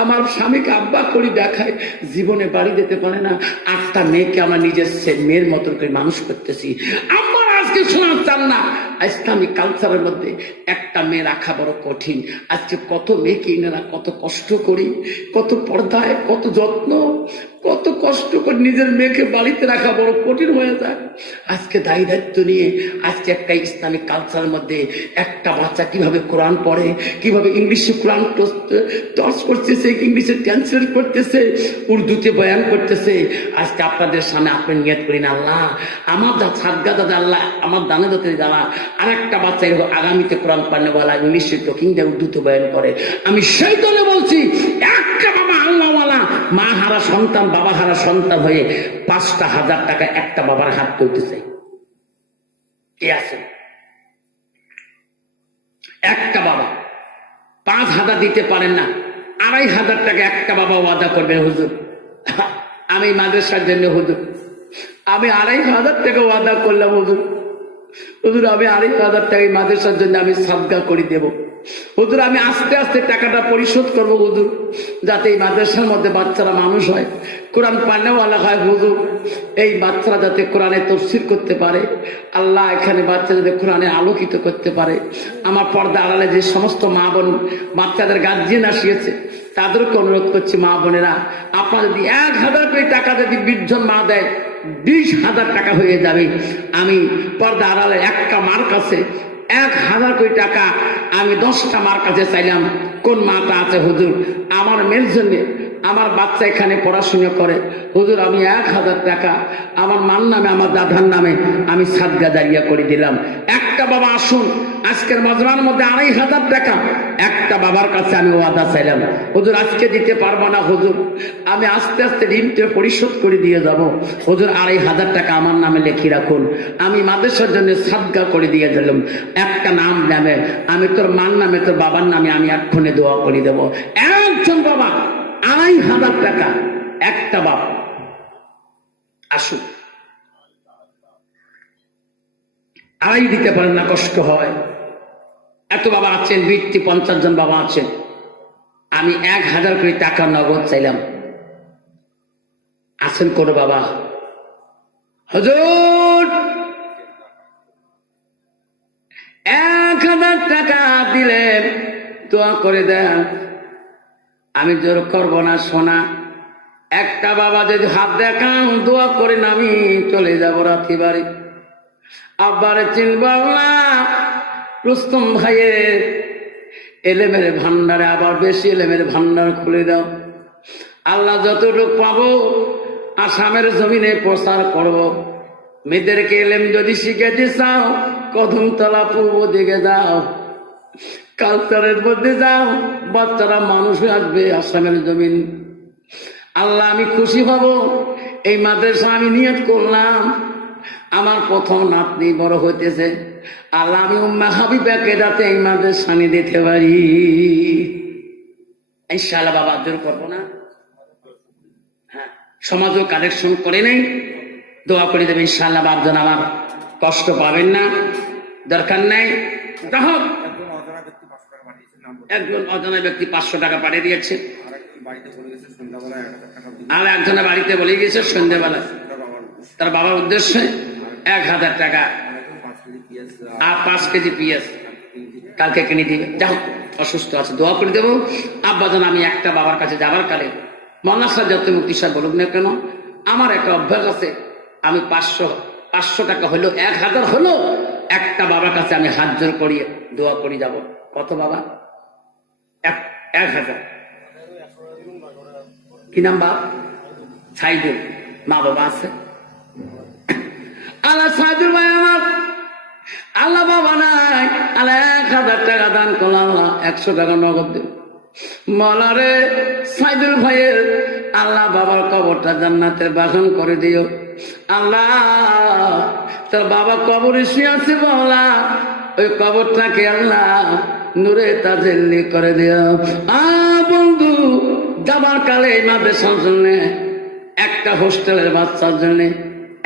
আমার স্বামীকে আব্বা করি দেখায়, জীবনে বাড়ি দিতে পারে না। 8টা মেয়েকে আমরা নিজের মেয়ের মতন করে মানুষ করতেছি। আমার আজকে শোনা চান না, ইসলামিক কালচারের মধ্যে একটা মেয়ে রাখা বড় কঠিন। আজকে কত মেয়েকে এনারা কত কষ্ট করি, কত পর্দায়, কত যত্ন, কত কষ্ট করে নিজের মেয়েকে বাড়িতে রাখা বড় কঠিন হয়ে যায়। আজকে দায়ী দায়িত্ব নিয়ে আজকে একটা ইসলামিক কালচারের মধ্যে একটা বাচ্চা কিভাবে কোরআন পড়ে, কিভাবে ইংলিশে কোরআন টস করতেছে, ইংলিশে ট্রান্সলেট করতেছে, উর্দুতে বয়ান করতেছে। আজকে আপনাদের সামনে আপনি নিয়ত করি না, আল্লাহ আমার সাদগা দাদা, আল্লাহ আমার দানে দাতে দাদা আর একটা বাচ্চা এরকম আগামীতে কোরআন পান্নে বলা, ইংলিশে টকিং দেয়, উর্দুতে বয়ান করে। আমি সেই দলে বলছি, একটা বাবা আল্লাহওয়ালা মা হারা সন্তান, বাবা হারা সন্তান হয়ে 5,000 টাকা একটা বাবার হাত করতে চাই, কে আছে? একটা বাবা 5,000 দিতে পারেন না, 2,500 টাকা একটা বাবা ওয়াদা করবেন, হুজুর আমি মাদ্রাসার জন্য, হুজুর আমি 2,500 টাকা ওয়াদা করলাম, হুজুর হুজুর আমি 2,500 টাকা মাদ্রাসার জন্য আমি সাদকা করে দেব, হুজুর আমি আস্তে আস্তে টাকাটা পরিশোধ করবো, হুজুর যাতে এই মাদ্রাসার মধ্যে বাচ্চারা মানুষ হয়, কোরআন পান্নাওয়ালা হয়, হুজুর এই বাচ্চারা যাতে কোরআনে তফসির করতে পারে, আল্লাহ এখানে বাচ্চা যাতে কোরআনে আলোকিত করতে পারে। আমার পর্দা আড়ালে যে সমস্ত মা বোন বাচ্চাদের গার্জিয়ান আসিয়েছে, তাদেরকে অনুরোধ করছি, মা বোনেরা আপনারা যদি 1,000 করে টাকা যদি 20 জন মা দেয়, 20,000 টাকা হয়ে যাবে। আমি পর্দা আড়ালে একটা মার কাছে 1,000 কোটি টাকা আমি 10টা মার কাছে চাইলাম, কোন মাটা আছে হুজুর আমার মেয়ের জন্য, আমার বাচ্চা এখানে পড়াশোনা করে, হুজুর আমি 1,000 টাকা আমার মার নামে, আমার দাদার নামে আমি সাদগা জারিয়া করে দিলাম। একটা বাবা আসুন, আজকের মজমার মধ্যে 2,500 টাকা একটা বাবার কাছে আমি ওয়াদা চাইলাম, হুজুর আজকে দিতে পারবো না, হুজুর আমি আস্তে আস্তে ঋণটা পরিশোধ করে দিয়ে যাব, হুজুর 2,500 টাকা আমার নামে লিখে রাখুন, আমি মাদ্রাসার জন্য সাদগা করে দিয়ে দিলাম। একটা নাম নামে, আমি তোর মার নামে, তোর বাবার নামে আমি এক্ষণে দোয়া করে দেব। একজন বাবা 2,500 টাকা একটা বাবা আসুন, আড়াই দিতে পারেন না, কষ্ট হয়। এত বাবা আছেন, 50 জন বাবা আছেন, আমি 1,000 কোটি টাকা নগদ চাইলাম, আছেন কোন বাবা? হুজুর 1,000 টাকা দিলে দোয়া করে দেন, আমি জোর করবো না সোনা। একটা বাবা যদি হাত দেখান দোয়া করে না, আমি চলে যাব রাতি বাড়ি। আব্বারে চিনব না, রুস্তম ভাইয়ের এলেমের ভান্ডারে আবার বেশি এলেমের ভান্ডার খুলে দাও, আল্লাহ যতটুকু পাবো আসামের জমিনে প্রচার করব। মেয়েদেরকে এলেম যদি শিখাতে চাও, কদমতলা পূর্ব দিকে যাও, কালচারের মধ্যে যাও, বাচ্চারা মানুষ আসবে আসামের জমিন। আল্লাহ আমি খুশি হব, এই মাদ্রাসা আমি নিয়ত করলাম, আমার প্রথম নাতনি বড় হইতেছে, আল্লাহ আমি উম্মে হাবিবাকে যাতে এই মাদ্রাসা নিয়ে দিতে পারি। ইনশাআল্লাহ বাবা জোর করবো না, হ্যাঁ সমাজও কালেকশন করে নেই, দোয়া করে দেবে ইনশাআল্লাহ। বাপজন আমার কষ্ট পাবেন না, দরকার নাই। একজন অজানা ব্যক্তি 500 টাকা পাঠিয়ে দিয়েছে, আর একজনের বাড়িতে বলে গেছে সন্ধ্যাবেলা তার বাবার উদ্দেশ্যে 1,000 টাকা আর 5 কেজি পেঁয়াজ কালকে কিনে দিবে। যাও অসুস্থ আছে, দোয়া করে দেবো। আব্বাজান আমি একটা বাবার কাছে যাবার কালে মনাসা যত মুক্তি সাহেব বলুক না কেন, আমার একটা অভ্যাস আছে, আমি 500 টাকা হলো 1,000 হলো একটা বাবার কাছে আমি হাত জোর করিয়ে দোয়া করে যাব। কত বাবা? 1,000। কি নাম বাপ? সাইদুল। মা বাবা আছে? আল্লাহ সাইদুল ভাই আমার আল্লাহ বাবা নাই, আল্লাহ 1000 টাকা দান করলাম, 100 টাকা নগদ দেব। মলারে সাইদুল ভাইয়ের আল্লাহ বাবার কবরটা জান্নাতের বাগান করে দিও। আল্লাহ তোর বাবা কবরে শুয়ে আছে বাবা, ওই কবরটাকে আল্লাহ নূরে তাজেল্লি করে দিও। বন্ধু যাবার কালে এই মাদ্রাসার জন্য, একটা হোস্টেলের বাচ্চার জন্য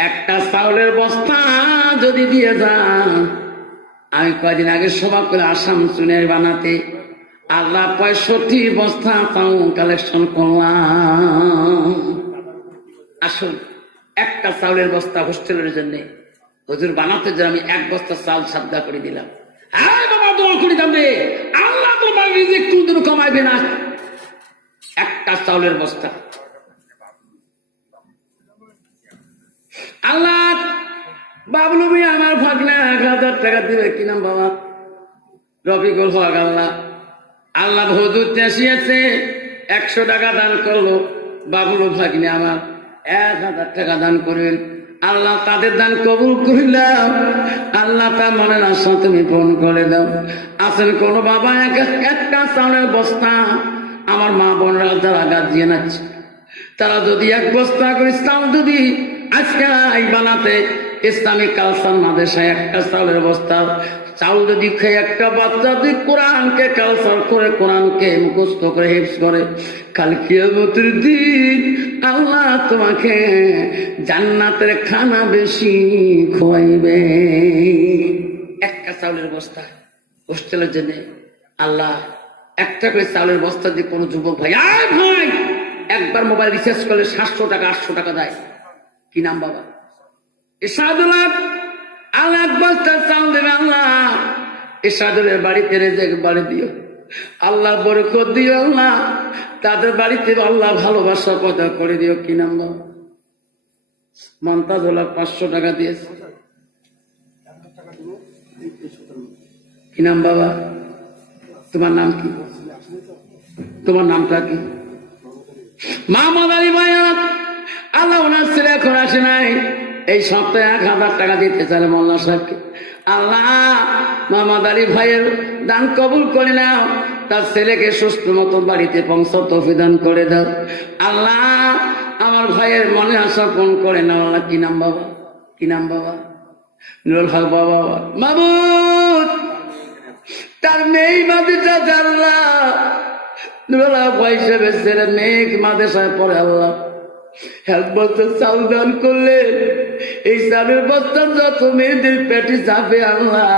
একটা চাউলের বস্তা যদি দিয়ে যান, আমি কয়দিন আগে সভা করে আসাম চুনের বানাতে আল্লাহ 65 বস্তা চাউল কালেকশন করলাম। আসুন, একটা চাউলের বস্তা হোস্টেলের জন্য হুজুর বানাতে যে আমি 1 বস্তা চাউল সাদা করে দিলাম। হ্যাঁ বাবা, দোয়া করে যাবে, আল্লাহ তোমার রিজিক কোনদিন কমাইবে না। একটা চাউলের বস্তা আল্লাহ বাবলু মিয়া আমার ভাগনা 1000 টাকা দিবে। কি নাম বাবা? রফিকুল হক। আল্লাহ আল্লাহ হুজুর চেঁচিয়েছে 100 টাকা দান করলো, বাবলু ভাগনা আমার 1000 টাকা দান করবেন। আল্লাহ তাদের দান কবুল করিলাম। আল্লাহ তার মনের আশা তুমি পূরণ করে দাও। আছেন কোন বাবা একটা চাউলের বস্তা, আমার মা বোনরা যারা গাজিয়ে নাচ্ছে, তারা যদি 1 বস্তা করে চাউল যদি আজকে বানাতে ইসলামিক কালচার মাদ্রাসায় একটা চাউলের বস্তা চাউল যদি খেয়ে একটা বাচ্চা যদি কোরআনকে কালচার করে, কোরআনকে মুখস্থ করে হিফজ করে, কাল কিয়ামতের দিন আল্লাহ তোমাকে জান্নাতের খানা বেশি খোয়াইবে। একটা চাউলের বস্তা হোস্টেলের জন্য আল্লাহ একটা করে চাউলের বস্তা দিয়ে কোনো যুবক ভাই ভাই একবার মোবাইল রিচার্জ করলে 700 টাকা 800 টাকা দেয়। কি নাম বাবা? ইসাদুল্লাহ। আল্লাহ 1 বস্তা চাউল দেবে। আল্লাহ ইসাদুলের বাড়িতে রেজেক বাড়ি দিও, আল্লাহ বরকত দিও, আল্লাহ তাদের বাড়িতে আল্লাহ ভালোবাসা পয়দা করে দিও। কি নাম বাবা? মন্তাজুল্লাহ 500 টাকা দিয়েছে। কি নাম বাবা? তোমার নাম কি? তোমার নামটা কি? মাহমুদ আলী ভাইয়াত। আল্লাহ ওনার ছেলে এখন আসে নাই, এই সপ্তাহে 1000 টাকা দিতে চাইলে মোল্লা সাহেবকে। আল্লাহ মাহমুদ আলী ভাইয়ের দান কবুল করে নাও, তার ছেলেকে সুস্থ মতো বাড়িতে পৌঁছাও তৌফিক দান করে দাও। আল্লাহ আমার ভাইয়ের মনে আশা পূরণ করে নাও। আল্লাহ কি নাম বাবা? কি নাম বাবা? নুরুল হক বাবা। মাহমুদ তার মেয়ে মাদ্রাসা আল্লাহ নুরুল হক ভাই সাহেবের ছেলে মেয়ে মাদ্রাসায় পড়ে। আল্লাহ 1 বস্তা চাউল দান করলে এই চাউলের বস্তা যত মেয়েদের পেটে যাবে আল্লাহ।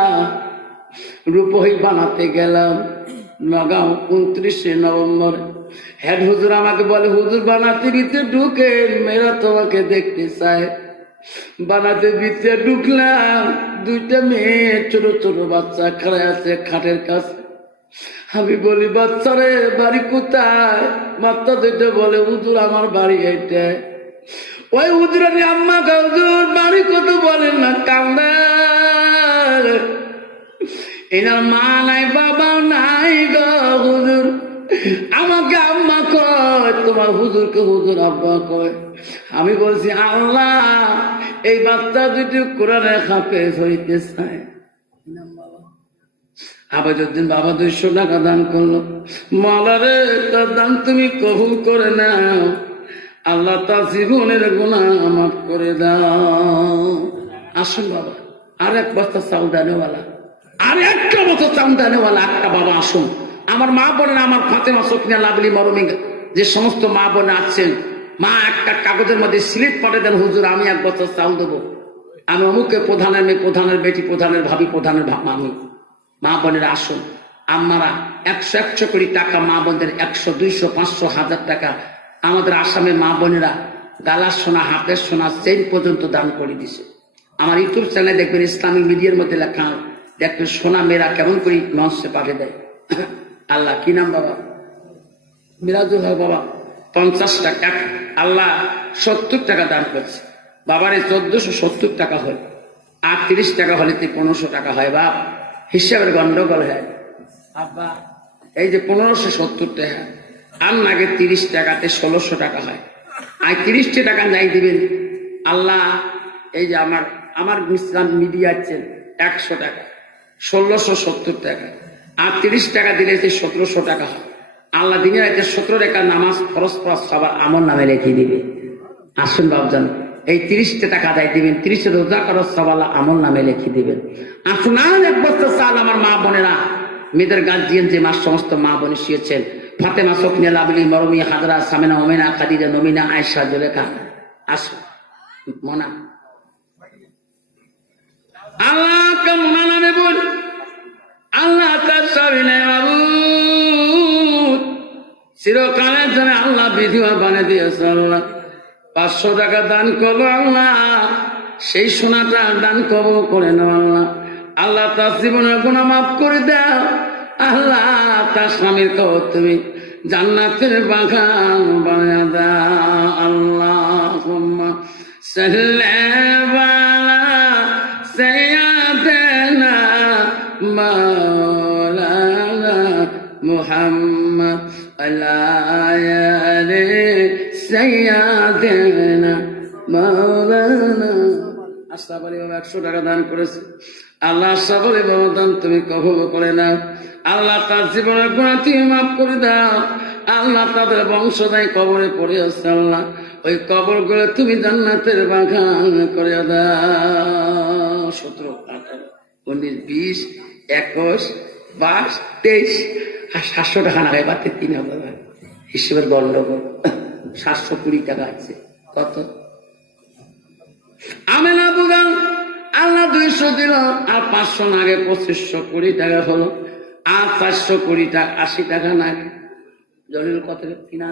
রূপহী বানাতে গেলাম নগাঁও 29শে নভেম্বর। হেড হুজুর আমাকে বলে, হুজুর বানাতে ভিতরে ঢুকে মেয়েরা তোমাকে দেখতে চায়। বানাতে ভিতরে ঢুকলাম, 2টা মেয়ে ছোট ছোট বাচ্চা খাড়া আছে খাটের কাছে। আমি বলি, বাচ্চারে বাড়ি কোথায়? বাচ্চা 2টা বলে, হুজুর আমার বাড়ি এইটা। ওই হুজুরানি আম্মা হুজুর বাড়ি কত বলেন না, কান্দা। এনার মা নাই বাবা নাই গো হুজুর, আমাকে আম্মা কয়, তোমার হুজুরকে হুজুর আব্বা কয়। আমি বলছি, আল্লাহ এই বাচ্চা 2টি কোরআনের হাফেজ হইতে চায়। আবাজউদ্দিন বাবা 200 টাকা দান করলো। মাওলারে তার দান তুমি কবুল করে নাও, আল্লাহ তার জীবনের গুনাহ মাফ করে দাও। আসুন বাবা, আর 1 বস্তা চাউল দানেওয়ালা, আর 1টা বস্তা চাউল দানেওয়ালা একটা বাবা আসুন। আমার মা বোনেরা, আমার ফাতেমা সকিনা লাভলি মরমি যে সমস্ত মা বোনে আছেন, মা একটা কাগজের মধ্যে স্লিপ পাঠিয়ে দেন, হুজুর আমি 1 বস্তা চাউল দেবো, আমি অমুকে প্রধানের মেয়ে, প্রধানের বেটি, প্রধানের ভাবি, প্রধানের মামি। মা বোনেরা আসুন, আমারা 100 কোটি টাকা মা বোনদের 100, 200, 500, 1000 টাকা আমাদের আসামে মা বোনেরা গালার সোনা, হাতের সোনা, চেইন পর্যন্ত দান করে দিছে। আমার ইউটিউব চ্যানেলে দেখবেন, ইসলামিক মিডিয়ার মধ্যে লেখা দেখবেন, সোনা মেয়েরা কেমন করে মঞ্চে পাঠিয়ে দেয়। আল্লাহ কি নাম বাবা? মিরাজুল হক বাবা 50 টাকা। আল্লাহ 70 টাকা দান করছে। বাবারে 1470 টাকা হয়, আর 30 টাকা হলে 1500 টাকা হয়। বাপ হিসাবের গন্ডগোল হয়। আব্বা এই যে 1570 টাকা, আর নাগে 30 টাকাতে 1600 টাকা হয়। আর 30 টাকা যাই দিবেন। আল্লাহ এই যে আমার আমার ইসলাম মিডিয়া আছেন 100 টাকা, 1670 টাকা, আর 30 টাকা দিলে 1700 টাকা হয়। আল্লাহ দিনের রাতে 17 রেখা নামাজ ফরজ পড়া সবার আমল নামে রেখে দিবে। আসুন বাবজান, এই 30 টাকা আদায় দিবেন, 30 রোজা করার সব আল্লাহ আমল নামে লিখে দিবেন। আসুন আর এক বস্তা চাল আমার মা বোনেরা, মেয়েদের গার্জিয়ান যে মা সমস্ত মা বোন শিয়েছেন, ফাতেমা, সফিয়া, লাবলি, মরমি, হাজরা, সামিনা, ওমেনা, খাদিজা, নমিনা, আয়েশা, জুলেখা, আসুন মোনা, আল্লাহকে মোনা নামে বল, আল্লাহ তার সবই নেই বাবু, চিরকালের জন্য আল্লাহ বিধবা বানিয়ে দিয়েছে। আল্লাহ 500 টাকা দান করলো আল্লাহ, সেই সোনাটা দান কবুল করে নাও আল্লাহ। আল্লাহ তার জীবনের গুনাহ মাফ করে দাও আল্লাহ, তার স্বামীর কবর তুমি জান্নাতের বাগান বানিয়ে দাও। আল্লাহুম্মা সাল্লি আলা সাইয়্যিদিনা মাওলানা মুহাম্মদ আলা আলি সাইয়্যিদিনা মাওলানা। আশরাফ আলী বাবা 100 টাকা দান করেছে আল্লাহ, আশরাফ আলী বাবা দান তুমি কবুল করে নাও আল্লাহ, তার জীবনের গুনাহ তুমি মাফ করে দাও আল্লাহ। তাদের বংশধর কবরে পড়ে আছে আল্লাহ, ওই কবর গুলো তুমি জান্নাতের বাগান করে দাও। 17, 18, 19, 20, 21, 22, 23 আর 700 টাকা না বাড়তে 3000 হিসেবের গন্ডগোল। 720 টাকা আছে কত? আমেনা বুগান আল্লাহ 200 দিল, আর 500 নাগে 2520 টাকা হলো, আর 420 টাকা 80 টাকা নাগে জলিল কত কিনা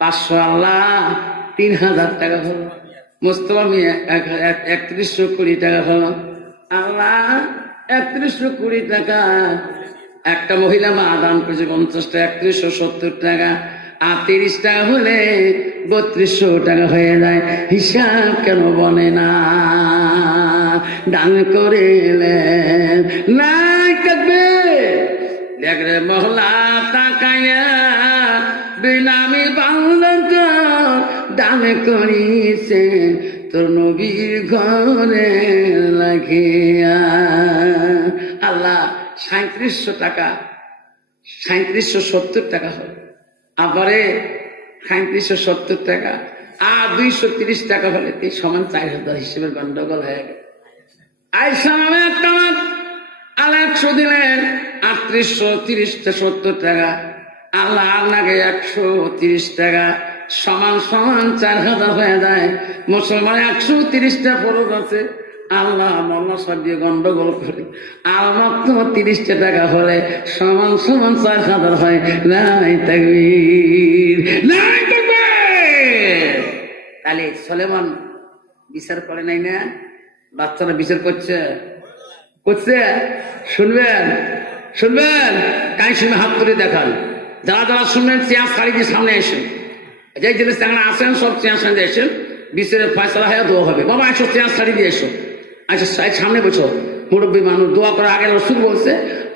500 আল্লাহ 3000 টাকা হলো। মোস্তফা মিয়া 3120 টাকা হলো আল্লাহ, 3120 টাকা। একটা মহিলা মা দান করেছে 50 টাকা, 3170 টাকা, আর 30 টাকা হলে 3200 টাকা হয়ে যায়। হিসাব কেন বনে না? দান করিলেন নাই থাকবে দেখরে মহলা তাকাইয়া বেনামি বাংলার দান করিছে তোর নবীর ঘরে লাগিয়া। আল্লাহ 3700 টাকা, 3770 টাকা হল, আবারে 3770 টাকা আর 230 টাকা হলে সমান 4000 হিসেবের গন্ডগোল হয়ে গেল। আয়সা নামে একটা মাছ আল্লাহ 100 দিলেন 3830 টাকা, আল্লাহ আপনাকে 130 টাকা সমান সমান 4000 হয়ে যায়। মুসলমান 130টা ফরজ আছে, আল্লাহ মোল্লা সব দিয়ে গন্ডগোল করে আর মাত্র 30 টাকা হলে সমান সমান 4000 হয়। নাই তাকবীর, নাই তাকবীর। তাহলে সুলেমান বিচার করে নাই না? বাচ্চারা বিচার করছে করছে। শুনবেন শুনবেন, কাই শুনে হাত তুলে দেখান। যারা যারা শুনবেন চেয়ার ছাড়ি দিয়ে সামনে এসেন, যে জিনিস আসেন সব চেয়ার সামনে এসেন, বিচারের ফয়সালা হয়ে দোয়া হবে। বাবা এসো, চেয়ার ছাড়ি দিয়ে এসো। আচ্ছা সামনে বসো, মুরব্বী মানুষ দোয়া করার আগে রসুল বলছে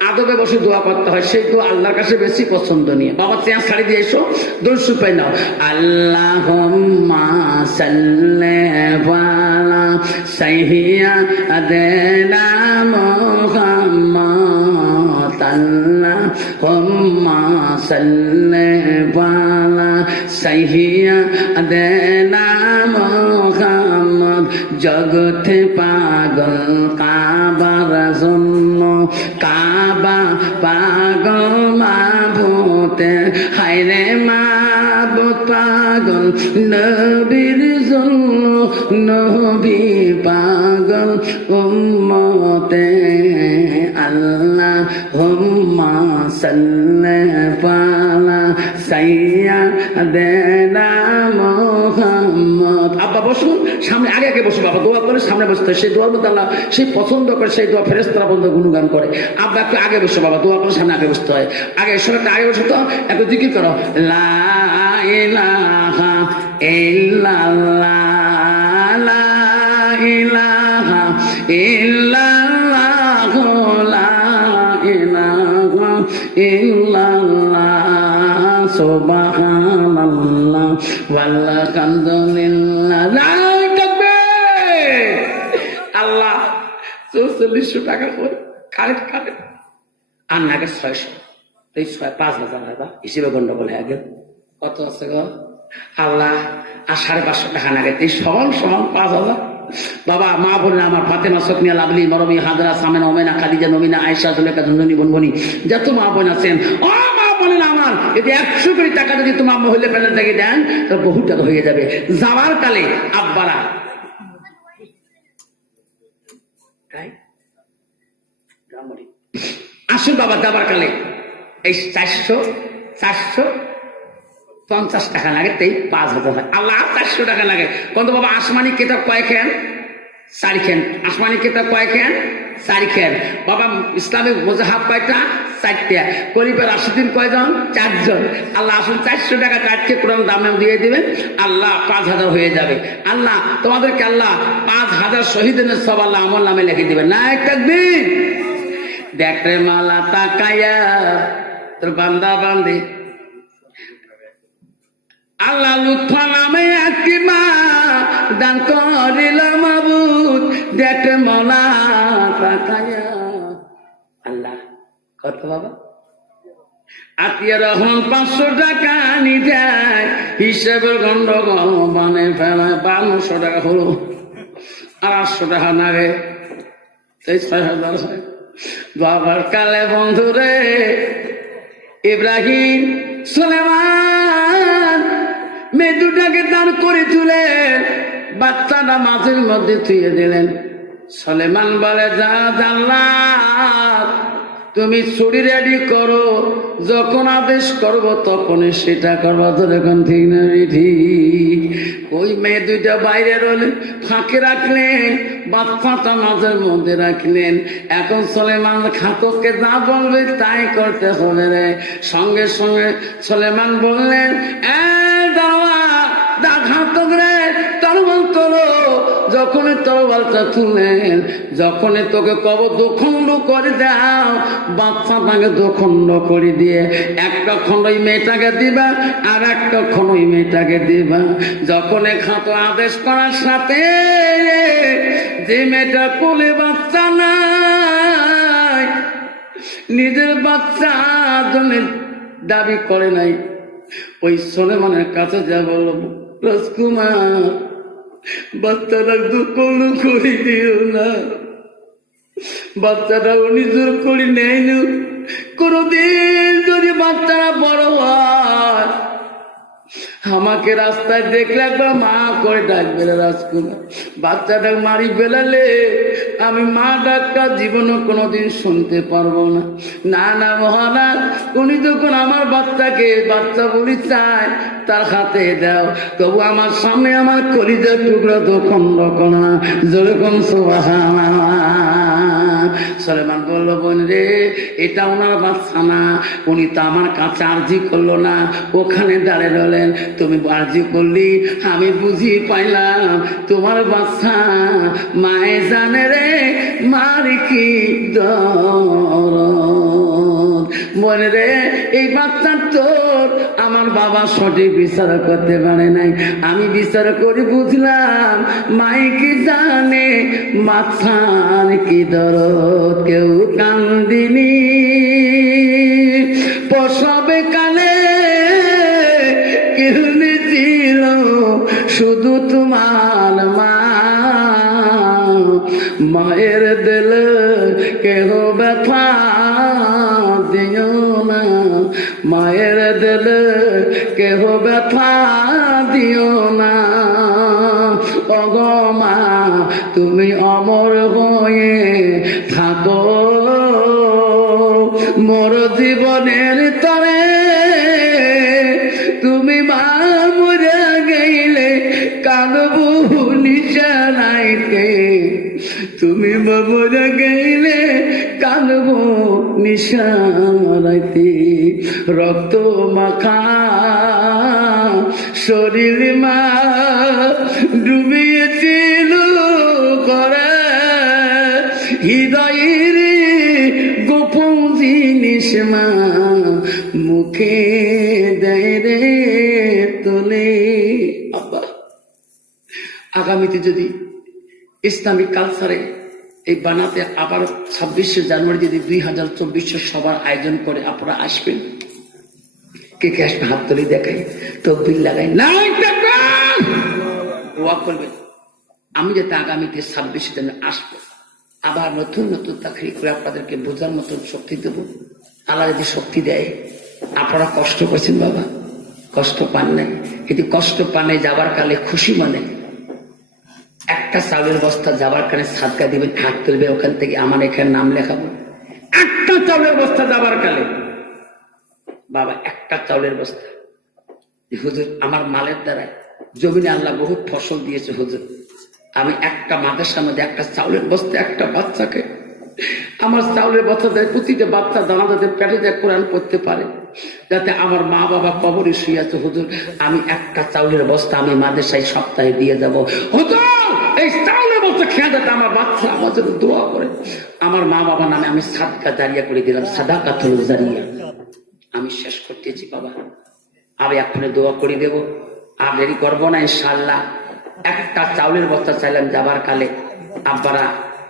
আদবে বসে দোয়া করতে হয়, সেই দোয়া আল্লাহর কাছে বেশি পছন্দনীয়। বাবা চেয়ার ছাড়ি দিয়ে এসো, দর্শু পাই নাও। আল্লাহুম্মা সাল্লি আলা সাইয়্যিদিনা মুহাম্মাদ, আল্লাহুম্মা সাল্লি আলা সাইয়্যিদিনা মুহাম্মাদ। জগতে পাগল কাবার জন্য, কাবা পাগল মাবুতে, হায়রে মাবুত পাগল নবীর জন্য, নবী পাগল উম্মতে। আল্লাহুম্মা সাল্লি আলা সাইয়্যিদিনা মুহাম্মাদ। আব্বা বসুন, সামনে আগে আগে বসুন। বাবা দোয়া করে সামনে বসতে হয়, সেই দোয়ার মধ্যে আল্লাহ সেই পছন্দ করে, সেই দোয়া ফেরেশতারা বন্ধ গুণগান করে। আব্বা একটু আগে বসো, বাবা দোয়া করে সামনে আগে বসতে হয়। আগে সবাই আগে বসো তো, একটু জিকির করো, লা ইলাহা ইল্লাল্লাহ, লা ইলাহা ইল্লাল্লাহ, লা ইলাহা ইল্লাল্লাহ, সুবহানাল্লাহ ওয়ালহামদুলিল্লাহ। আল্লাহ 4000 টাকা করে কারেন্ট কাটে, আর নাগে 600, এই 5,000 টাকা হিসেবে গন্ডগোল হয়ে গেল। কত আছে গো আল্লাহ? আর 550 টাকা নাগে সমান সমান 5,000। বাবা মা বললেন আমার ফাতেমা, সফিয়া, লাভলি, মরমি, হাজরা, সামেনা, ওমেনা, খাদিজা, নমিনা, আয়েশা, জুলেখা, ঝুনঝুনি, বুনবুনি, যত মা বোন আছেন, ও মা বলেন আমার যদি 100 কোটি টাকা যদি তোমার মহিলা প্যানেল থেকে দেন তো বহু টাকা হয়ে যাবে। যাওয়ার কালে আব্বারা আসুন বাবা, যাবার কালে এই 450 টাকা লাগে, 5,000। আল্লাহ 400 টাকা লাগে। কত বাবা? আসমানি কিতাব কয় খেন? 4 খেন। আসমানি কিতাব কয় খেন? 4 খেন। বাবা ইসলামিক মুজাহাব কয়টা? 4টা। কলিপা রাশিদিন কয়জন? 4 জন। আল্লাহ আসুন 400 টাকা 4 কোরআন দামে দিয়ে দিবেন, আল্লাহ 5,000 হয়ে যাবে। আল্লাহ তোমাদেরকে আল্লাহ 5,000 শহীদের সব আল্লাহ আমল নামে লিখে দিবেন। না তাকবীর। দেখ রে মালা তাকায়া তোর বান্দা বান্দি আল্লাহ লুৎফা নামে একটি মা দান করিল মাবুদ। দেখ মালা তাকায়া আল্লাহ কত বাবা? আত্মীয় রহমান 500 টাকা নিয়ে যায়, হিসেবের গন্ডগোল মানে ফেলায় 500 টাকা হলো, আর 800 টাকা নাগে 6,000 হয়। বাবার কালে বন্ধুরে ইব্রাহিম সুলেমান মেয়ে দুটাকে দান করে তুলেন, বাচ্চাটা মাছের মধ্যে থুয়ে দিলেন। সুলেমান বলে যা জান্নাত তুমি ছুরি রেডি করো, যখন আদেশ করবো তখনই সেটা করবো। তো এখন ঠিক না ঠিক? ওই মেয়ে দুইটা বাইরে রইলেন, ফাঁকে রাখলেন, বাচ্চাটা মাঝের মধ্যে রাখলেন। এখন সুলেমান খাতককে যা বলবে তাই করতে হবে রে। সঙ্গে সঙ্গে সুলেমান বললেন ঘাতক রে তরবাল তোলো। যখনই তরবালটা তুলেন, যখনই তোকে কব দুখণ্ড করে দাও, বাচ্চাটাকে দুখণ্ড করে দিয়ে একটা খণ্ড ওই মেয়েটাকে দিবা, আর একটা খণ্ড ওই মেয়েটাকে দিবা। যখন খাত আদেশ করার সাথে যে মেয়েটা কোলে বাচ্চা নাই, নিজের বাচ্চা জন্য দাবি করে নাই, ওই সুলেমানের কাছে যা বলব রাজকুমার বাচ্চাটা দুঃখণ্ড করে দিও না, বাচ্চাটা উনি জোর করে নেয় না। কোনদিন যদি বাচ্চারা বড় হয় আমাকে রাস্তায় দেখলে একবার মা করে ডাকবে রাজকুমার। বাচ্চাটা মারি ফেলালে আমি মা ডাকটা জীবনও কোনোদিন শুনতে পারবো না। না না মহারাজ, উনি যখন আমার বাচ্চাকে বাচ্চা বলি চায় তার হাতে দাও, তবু আমার সামনে আমার কলিজার টুকরা তো খন্ড করা যেরকম সুলেমান বলল বোন রে এটা ওনার বাচ্চা না, উনি তো আমার কাছে আর্জি করলো না, ওখানে দাঁড়িয়ে রইলেন, তুমি আর্জি করলি আমি বুঝি পাইলাম তোমার বাচ্চা। মায়ে জানে রে মার কি দরদ। বোন রে এই বাচ্চা তোর আমার বাবা সঠিক বিচার করতে পারে নাই, আমি বিচার করে বুঝলাম মাই কি জানে বাচ্চার কি দরদ। কেউ কান্দিনি প্রসবে কালে, কেউ ছিল শুধু তোমার মা। মায়ের দিল কেহ ব্যথা দিও না, মায়ের দিল কেহ ব্যথা দিও না। অগমা তুমি অমর হয়ে থাকো মোর জীবনের তরে, তুমি মা মরে গেলে কানবু নিশানাইতে, তুমি মা মরে গেলে কানবু নিশানাইতে। রক্ত মাখা শরীর মা ডুবিয়েছিল করে, হৃদয়ের গোপন জিনিস মা মুখে দেয় রে তোলে। আগামীতে যদি ইসলামিক কালচারে এই বানাতে আবার 26শে জানুয়ারি যদি 2024 সবার আয়োজন করে আপনারা আসবেন। কে কে আসবে হাত তুলে দেখাই, তকবীর লাগাই, নাই দোয়া করবেন। আমি যাতে আগামীতে 26শে জানুয়ারি আসবো, আবার নতুন নতুন তাকরীর করে আপনাদেরকে বোঝার মতন শক্তি দেব। আল্লাহ যদি শক্তি দেয়, আপনারা কষ্ট করছেন বাবা, কষ্ট পান নাই, কিন্তু কষ্ট পানে যাবার কালে খুশি মানে একটা চাউলের বস্তা যাবার কালে সাদকা দিবেন, হাত তুলবে, ওখান থেকে আমার এখানে নাম লেখাবো। একটা চাউলের বস্তা যাবার কালে বাবা, একটা চাউলের বস্তা। হুজুর আমার মালের দ্বারায় জমিনে আল্লাহ বহুত ফসল দিয়েছে হুজুর, আমি একটা মাদ্রাসার মধ্যে একটা চাউলের বস্তা একটা বাচ্চাকে, আমার চাউলের বস্তা দেয় প্রতিটা বাচ্চা দানা যাতে পেটে যায় কোরআন পড়তে পারে, যাতে আমার মা বাবা কবরে শুয়ে আছে হুজুর, আমি একটা চাউলের বস্তা আমি মাদ্রাসায় সপ্তাহে দিয়ে যাব হুজুর। এই চাউলের বস্তা খেয়ে যাতে আমার বাচ্চা আমার জন্য দোয়া করে, আমার মা বাবার নামে আমি সাদকা জারিয়া করে দিলাম, সাদাকাতুল জারিয়া। আমি শেষ করতেছি বাবা, আমি এখনো দোয়া করে দেব, আর দেরি করবো না ইনশাআল্লাহ। একটা চাউলের বস্তা চাইলাম যাবার কালে, আপনারা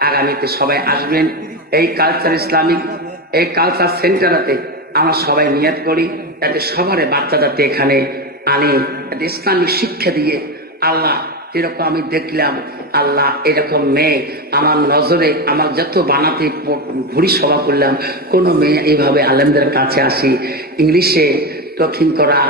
আগামীতে সবাই আসবেন। এই কালচার ইসলামিক এই কালচার সেন্টারেতে আমরা সবাই নিয়ত করি যাতে সবার বাচ্চা যাতে এখানে আনি, যাতে ইসলামিক শিক্ষা দিয়ে আল্লাহ যেরকম আমি দেখলাম আল্লাহ এরকম মেয়ে আমার নজরে, আমার যত বানাতে ভুড়ি সভা করলাম, কোনো মেয়ে এইভাবে আলেমদের কাছে আসি ইংলিশে টকিং করা,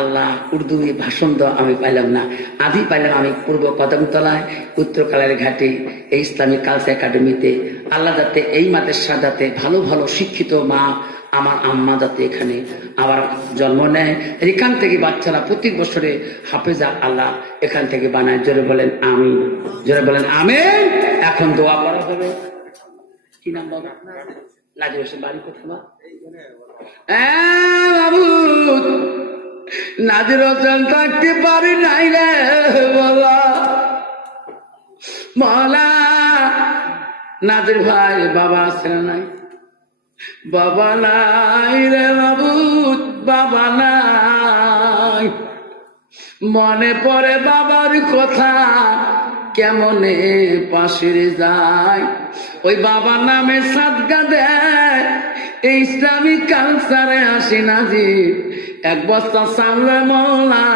আল্লাহ উর্দু ভাষণ দেওয়া আমি পাইলাম না। আদি পাইলাম আমি পূর্ব কদমতলায় উত্তর কালার ঘাটে এই ইসলামিক কালচার একাডেমিতে। আল্লাহ যাতে এই মাদ্রাসা যাতে ভালো ভালো শিক্ষিত মা, আমার আম্মা যাতে এখানে আবার জন্ম নেয়, এখান থেকে বাচ্চারা প্রতি বছরে হাফেজা আল্লাহ এখান থেকে বানায়। জোরে বলেন আমিন, জোরে বলেন আমিন। এখন দোয়া করা হবে। কি নাম বাবা? লাজু হোসেন। বাড়ি কোথায় বাবু? নাজির হোসেন থাকতে পারি নাই রে বাবা, মলা নাজির ভাই বাবা আছে না নাই? বাবা নাই রে বাবু, বাবা নাই। মনে পড়ে বাবার কথা, কেমনে পাশে যায়। ওই বাবার নামে সাদকা দেয় এই ইসলামিক কালচারে আসি নাজির, এক বস্তা চাউলে মৌলা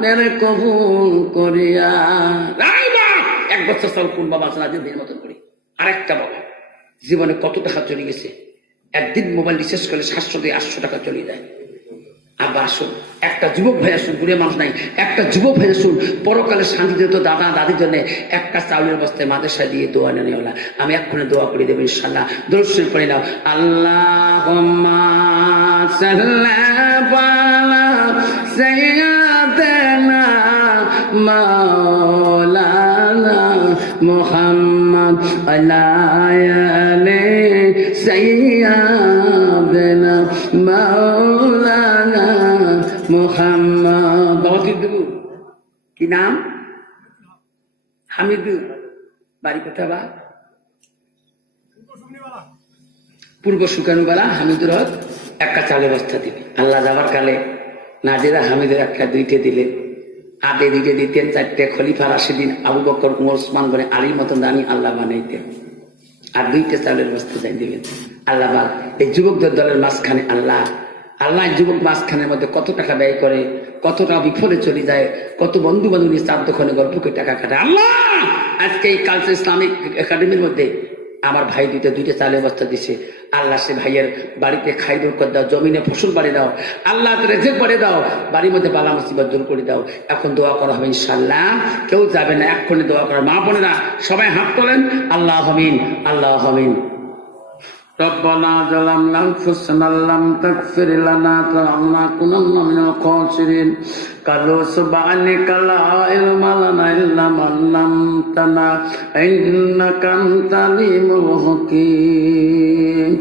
মেরে কবুল করিয়া। এক বস্তা চাউল কোন বাবা আছে নাজির মতন করি। আরেকটা বাবা জীবনে কত টাকা চলে গেছে, একদিন মোবাইল রিচার্জ করলে 700 থেকে 800 টাকা চলে যায়। আবার আসুন, একটা যুবক ভাই আসুন, দূরে মানুষ নাই, একটা যুবক ভাই আসুন, পরকালে শান্তি দিত দাদা দাদির জন্য একটা চাউলের বস্তায় মাদ্রাসায় দিয়ে দোয়া নেওয়া। আমি এক্ষুনি দোয়া করে দেবো ইনশাল্লাহ। দরুদ শরীফ পড়ে নাও। আল্লাহুম্মা সাল্লি আলা সাইয়্যিদিনা মাওলানা মুহাম্মদ আলা আলি সাইয়্যিদিনা মাওলানা মুহাম্মদ। বাবা কি নাম? হামিদু। বাড়ি কোথা বা? পূর্ব সুকানুবালা। হামিদুর হক একটা চালের বস্তা দিবে। আল্লাহ যাবার কালে নাজিরা হামিদের একটা দুইটে দিলে, আগে দুইটে দিতেন, 4টে খলিফা রাশিদিন আবু বকর উমর ওসমান করে আলীর মতন দানি আল্লাহ বানাইতেন, আর 2টে চালের বস্তা যাই দিবেন। আল্লাহ বাদ এই যুবকদের দলের মাঝখানে আল্লাহ আল্লাহ যুবক মাঝখানের মধ্যে কত টাকা ব্যয় করে, কত টাকা বিফলে চলে যায়, কত বন্ধু বান্ধব নিয়ে 4 দোকানে গল্পকে টাকা কাটে। আল্লাহ আজকে এই কালচার ইসলামিক একাডেমির মধ্যে আমার ভাই দুইটা চালের বস্তা দিছে। আল্লাহ সে ভাইয়ের বাড়িতে খাই দূর করে দাও, জমিনে ফসল বাড়ি দাও, আল্লাহ রেজেক বাড়ি দাও, বাড়ির মধ্যে বালা মুসিবত দূর করে দাও। এখন দোয়া করা হবে ইনশাআল্লাহ, কেউ যাবে না, এক্ষুনি দোয়া করা। মা বোনেরা সবাই হাত তোলেন। আল্লাহ আমিন, আল্লাহ আমিন। ربنا ظلمنا أنفسنا لم تغفر لنا لنكونن من الخاسرين قالوا سبحانك لا علم لنا إلا ما علمتنا إنك أنت العليم الحكيم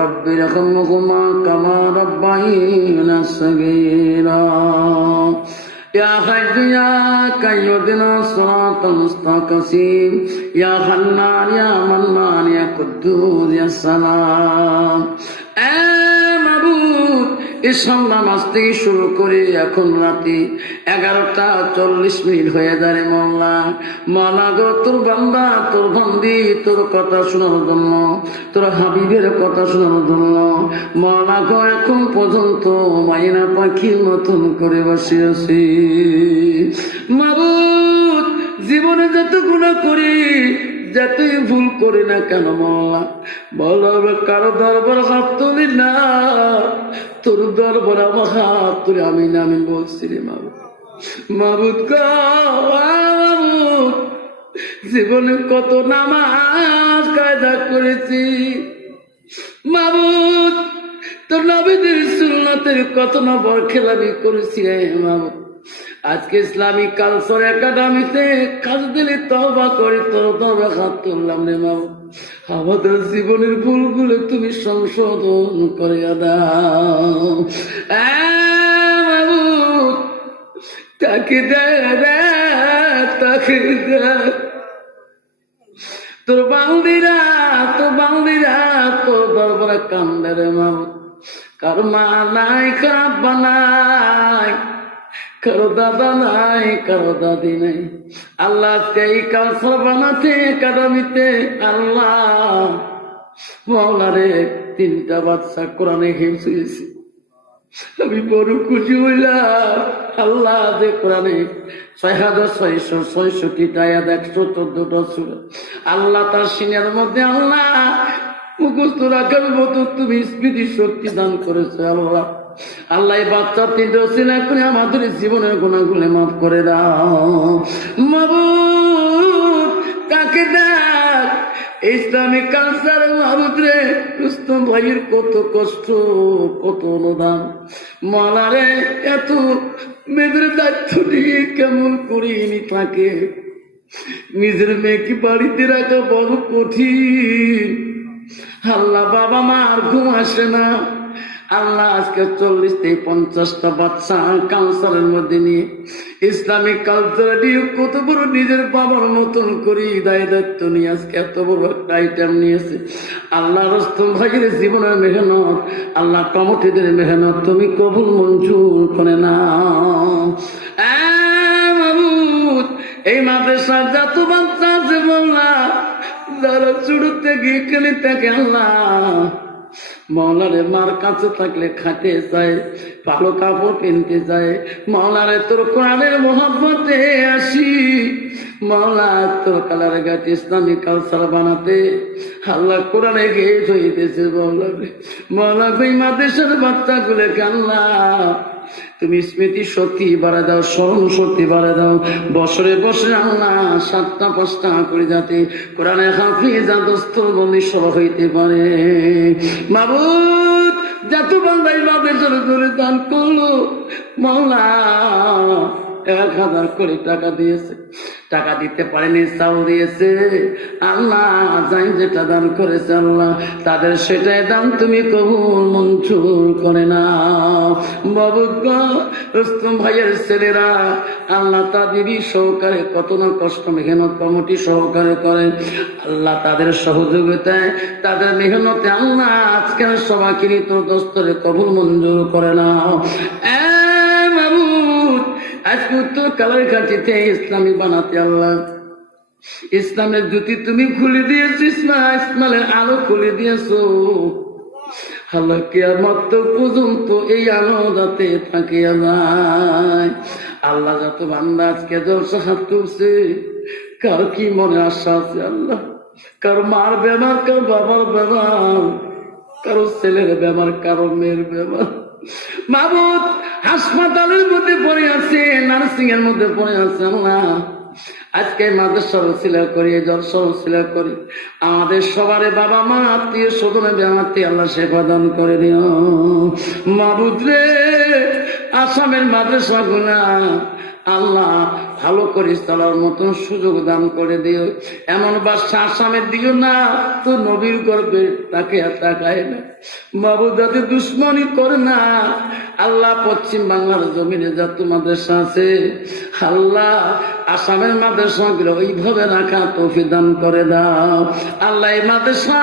رب ارحمهما كما ربيانا صغيرا يا حي يا قيوم اهدنا الصراط المستقيم يا حنان يا منان يا قدوس يا سلام। মাবুদ ঈশান নামাজ থেকে শুরু করে এখন রাতে 11:40 হয়ে যায় মওলা। মওলা গো, তোর বান্দা তোর বান্দি তোর কথা শোনার জন্য, তোর হাবিবের কথা শোনার জন্য মওলা গো এখন পর্যন্ত মাইনা পাখির মতন করে বসে আছি। মাবুদ, জীবনে যত গুনাহ করি, যতই ভুল করি না কেন মওলা, বলো কারো দরবার হাত তুলি না, তোর দরবার আমার হাত তুলে আমি নামি বলছি রে মাবুদ। মাবুদ মাবুদ, জীবনে কত নামাজ কায়দা করেছি মাবুদ, তোর নবীদের সুন্নতের কত না বরখেলাপি করেছি রে মাবুদ। আজকে ইসলামিক কালচার একাডেমিতে কাজ দিলে তওবা করে তোর দরবার হাত তুললাম রে মাবুদ। আমাদের জীবনের ভুলগুলো তুমি সংশোধন করে দাও মাবুদ। তাকে তাকে তোর বান্দিরা তোর দরবারে কান্দে রে মাবুদ। কারো মা নাই, কারো আব্বা নাই, কারো দাদা নাই, কারো দাদি নাই। আল্লাহ আজকে এই কালচার বানাতে একাডেমিতে আল্লাহ মাওলা রে 3টা বাচ্চা কোরআনে হিফজ হয়েছে। আমি বড় খুশি হইলাম আল্লাহ যে কোরআনে 6666টা আয়াত 114টা সূরা আল্লাহ তার সিনার মধ্যে আল্লাহ মুখস্থ রাখার মতো তুমি স্মৃতি শক্তি দান করেছো আল্লাহ। আল্লাহ এই বাচ্চা 3টা ওসিলা করে আমাদের জীবনের গুনাহগুলো মাফ করে দাও মাবুদ। তাকে দেখ ইসলামিক কালচার মাবুদ রে, রুস্তম ভাইয়ের কত কষ্ট, কত অনুদান মাওলা রে। এত মেয়েদের দায়িত্ব নিয়ে কেমন করিনি তাকে, নিজের মেয়েকে বাড়িতে রাখা বড় কঠিন আল্লাহ। বাবা মা আর ঘুম আসে না আল্লাহ। আজকে 40 থেকে 50টা বাচ্চা কালচারের মধ্যে নিয়ে ইসলামিক কালচার নিয়ে কত বড় নিজের বাবার মতন করে দায়িত্ব নিয়ে আজকে এত বড় একটা আইটেম নিয়েছে আল্লাহ। রুস্তম ভাইয়ের জীবনের মেহনত আল্লাহ, কমিটিদের মেহনত তুমি কবুল মঞ্জুর করে নাও মাবুদ। এই মাদ্রাসা যত বাচ্চা আছে বললা, যারা ছোট থেকে খেলে থাকে আল্লাহ মাওলারে মার কাছে থাকলে খাতে যায়, ভালো কাপড় কিনতে যায় মাওলারে তোর কোরআনের মহব্বতে আসি মাওলা। তোর কালার গাছ ইসলামিক কালচার বানাতে আল্লাহ কোরআনে গেট হইতেছে মাওলারে। মাওলা এই মাদ্রাসার বাচ্চাগুলোকে আল্লাহ তুমি স্মৃতি শক্তি বাড়া দাও, স্মরণ শক্তি বাড়া দাও। বছরে বছরে আল্লাহ 7টা 5টা করে যাতে কোরআনে হাফিজা দস্তর বন্দি সব হইতে পারে মাবুদ। যত বান্দাই মাদ্রাসার করে দান করলো মাওলা, 1000 করে টাকা দিয়েছে, টাকা দিতে পারেনি, চাউল দিয়েছে আল্লাহ। যাই যেটা দান করেছে আল্লাহ, তাদের সেটাই দান তুমি কবুল মঞ্জুর করে নাও মাবুদ। রুস্তম ভাইয়ের ছেলেরা আল্লাহ তাদেরই সহকারে কত না কষ্ট মেহনত কমিটি সহকারে করেন আল্লাহ। তাদের সহযোগিতায় তাদের মেহনতে আল্লাহ আজকের সবাইকে তোর দস্তরে কবুল মঞ্জুর করে নাও মাবুদ। আজকে উত্তর কালার ঘাটিতে ইসলামী বানাতে আল্লাহ ইসলামের জ্যোতি তুমি খুলে দিয়েছো, ইসলামের আলো খুলে দিয়েছো আল্লাহ। কিয়ামত পর্যন্ত এই আলো যাতে থাকিয়া যায় আল্লাহ। যত বান্দা আজকে জলসা হাত তুলছে, কার কি মনে আশা আছে আল্লাহ? কারো মার বেমার, কারো বাবার বেমার, কারো ছেলের বেমার, কারো মেয়ের বেমার মাবুদ। হাসপাতালের মধ্যে পড়ে আছে, নার্সিং এর মধ্যে পড়ে আছে আল্লাহ। আজকে মাদ্রাসার ওসিলা করি, জলসার ওসিলা করি আমাদের সবারে বাবা মা আত্মীয় স্বজনে বেমারটি আল্লাহ সেবা দান করে দিও মাবুদ রে। আসামের মাদ্রাসা গুলা আল্লাহ ভালো করে চালার মতন সুযোগ দান করে দিও। এমন বাদশা আসামের দিও না তো নবীর গর্বে তাকে তাকায় না মাবুদ, যাতে দুশ্মনী করে না আল্লাহ। পশ্চিম বাংলার জমিনে যত মাদ্রাসা আছে আল্লাহ আসামের মাদ্রাসাগুলো ওইভাবে রাখা তৌফিক দান করে দাও আল্লাহ। এই মাদ্রাসা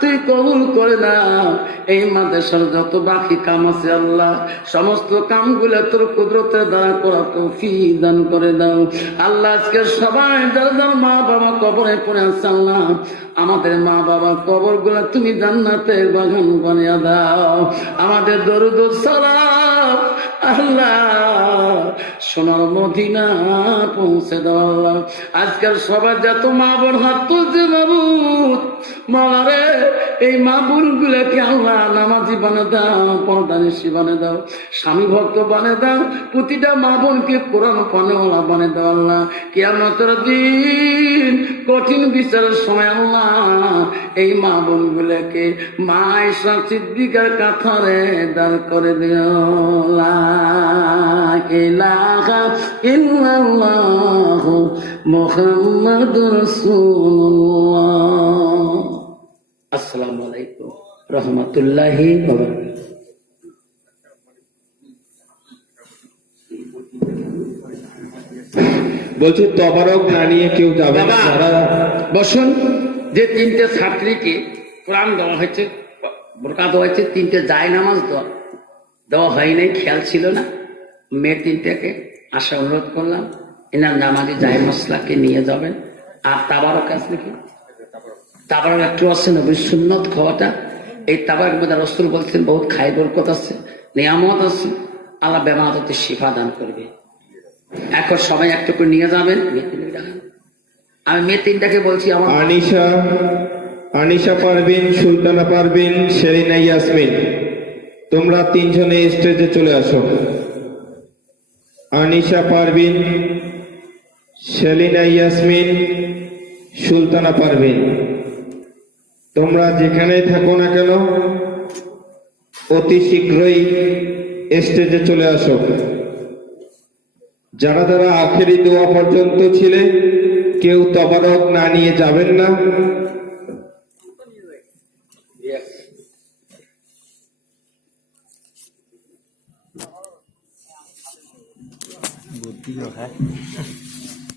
তুই কবুল করে দাও। এই মাদ্রাসার যত বাকি কাম আছে আল্লাহ, সমস্ত কামগুলো তোর কুদরতের দ্বারা করা তৌফিক দান করে দাও আল্লাহ। আজকে সবাই যারা যারা মা বাবা কবরে পড়ে আছে আল্লাহ, আমাদের মা বাবার কবর গুলা তুমি জান্নাতের বাগান বানিয়ে দাও। আমাদের দরুদ ও সালাম আল্লাহ সোনার মদিনা পৌঁছে দাও আল্লাহ। আজকাল সবাই যত মা বোন হাত তুলছে মাবুদ, মারে এই মা বোন গুলাকে আল্লাহ নামাজি বানিয়ে দাও, পর্দানিশী বানিয়ে দাও, স্বামী ভক্ত বানিয়ে দাও। প্রতিটা মা বোনকে কোরআন পানেওয়ালা বানিয়ে দাও আল্লাহ। কিয়ামতের দিন কঠিন বিচারের সময় আল্লাহ এই মা বোন গুলাকে মা আয়েশা সিদ্দিকার কাতারে দাঁড় করে দিও। লা ইলাহা ইল্লাল্লাহু মুহাম্মাদুর রাসূলুল্লাহ। আসসালামু আলাইকুম রাহমাতুল্লাহি ওয়া বারাকাতুহু। বলছি তবারক না নিয়ে কেউ যাবে না। বসুন। যে তিনটে ছাত্রীকে কোরআন দেওয়া হয়েছে, বোরকা দেওয়া হয়েছে, তিনটে জায় নামাজ দেওয়া হয় নাই, খেয়াল ছিল না। মেয়ে তিনটাকে আসা অনুরোধ করলাম, এনার নামাজে জায় মশলাকে নিয়ে যাবেন। আর তাবারক আছে কি? তাবারক একটু আছে নবীর সুন্নত খাওয়াটা। এই তাবারক মধ্যে রাসূল বলছেন বহুত খাই বরকত আছে, নিয়ামত আছে, আল্লাহ বেমাদতে শিফা দান করবে। এখন সবাই একটু করে নিয়ে যাবেন। আমি মেয়ে তিনটাকে বলছি, আমার আনিশা পারভিন, সুলতানা পারভিন, শেরিনা ইয়াসমিন, তোমরা তিনজনে স্টেজে চলে আসো। আনিশা পারভিন, শেরিনা ইয়াসমিন, সুলতানা পারভিন, তোমরা যেখানেই থাকো না কেন অতি শীঘ্রই স্টেজে চলে আসো। যারা যারা আখেরি দোয়া পর্যন্ত ছিলে কেউ তবারক না নিয়ে যাবেন না। बुद्धि जो है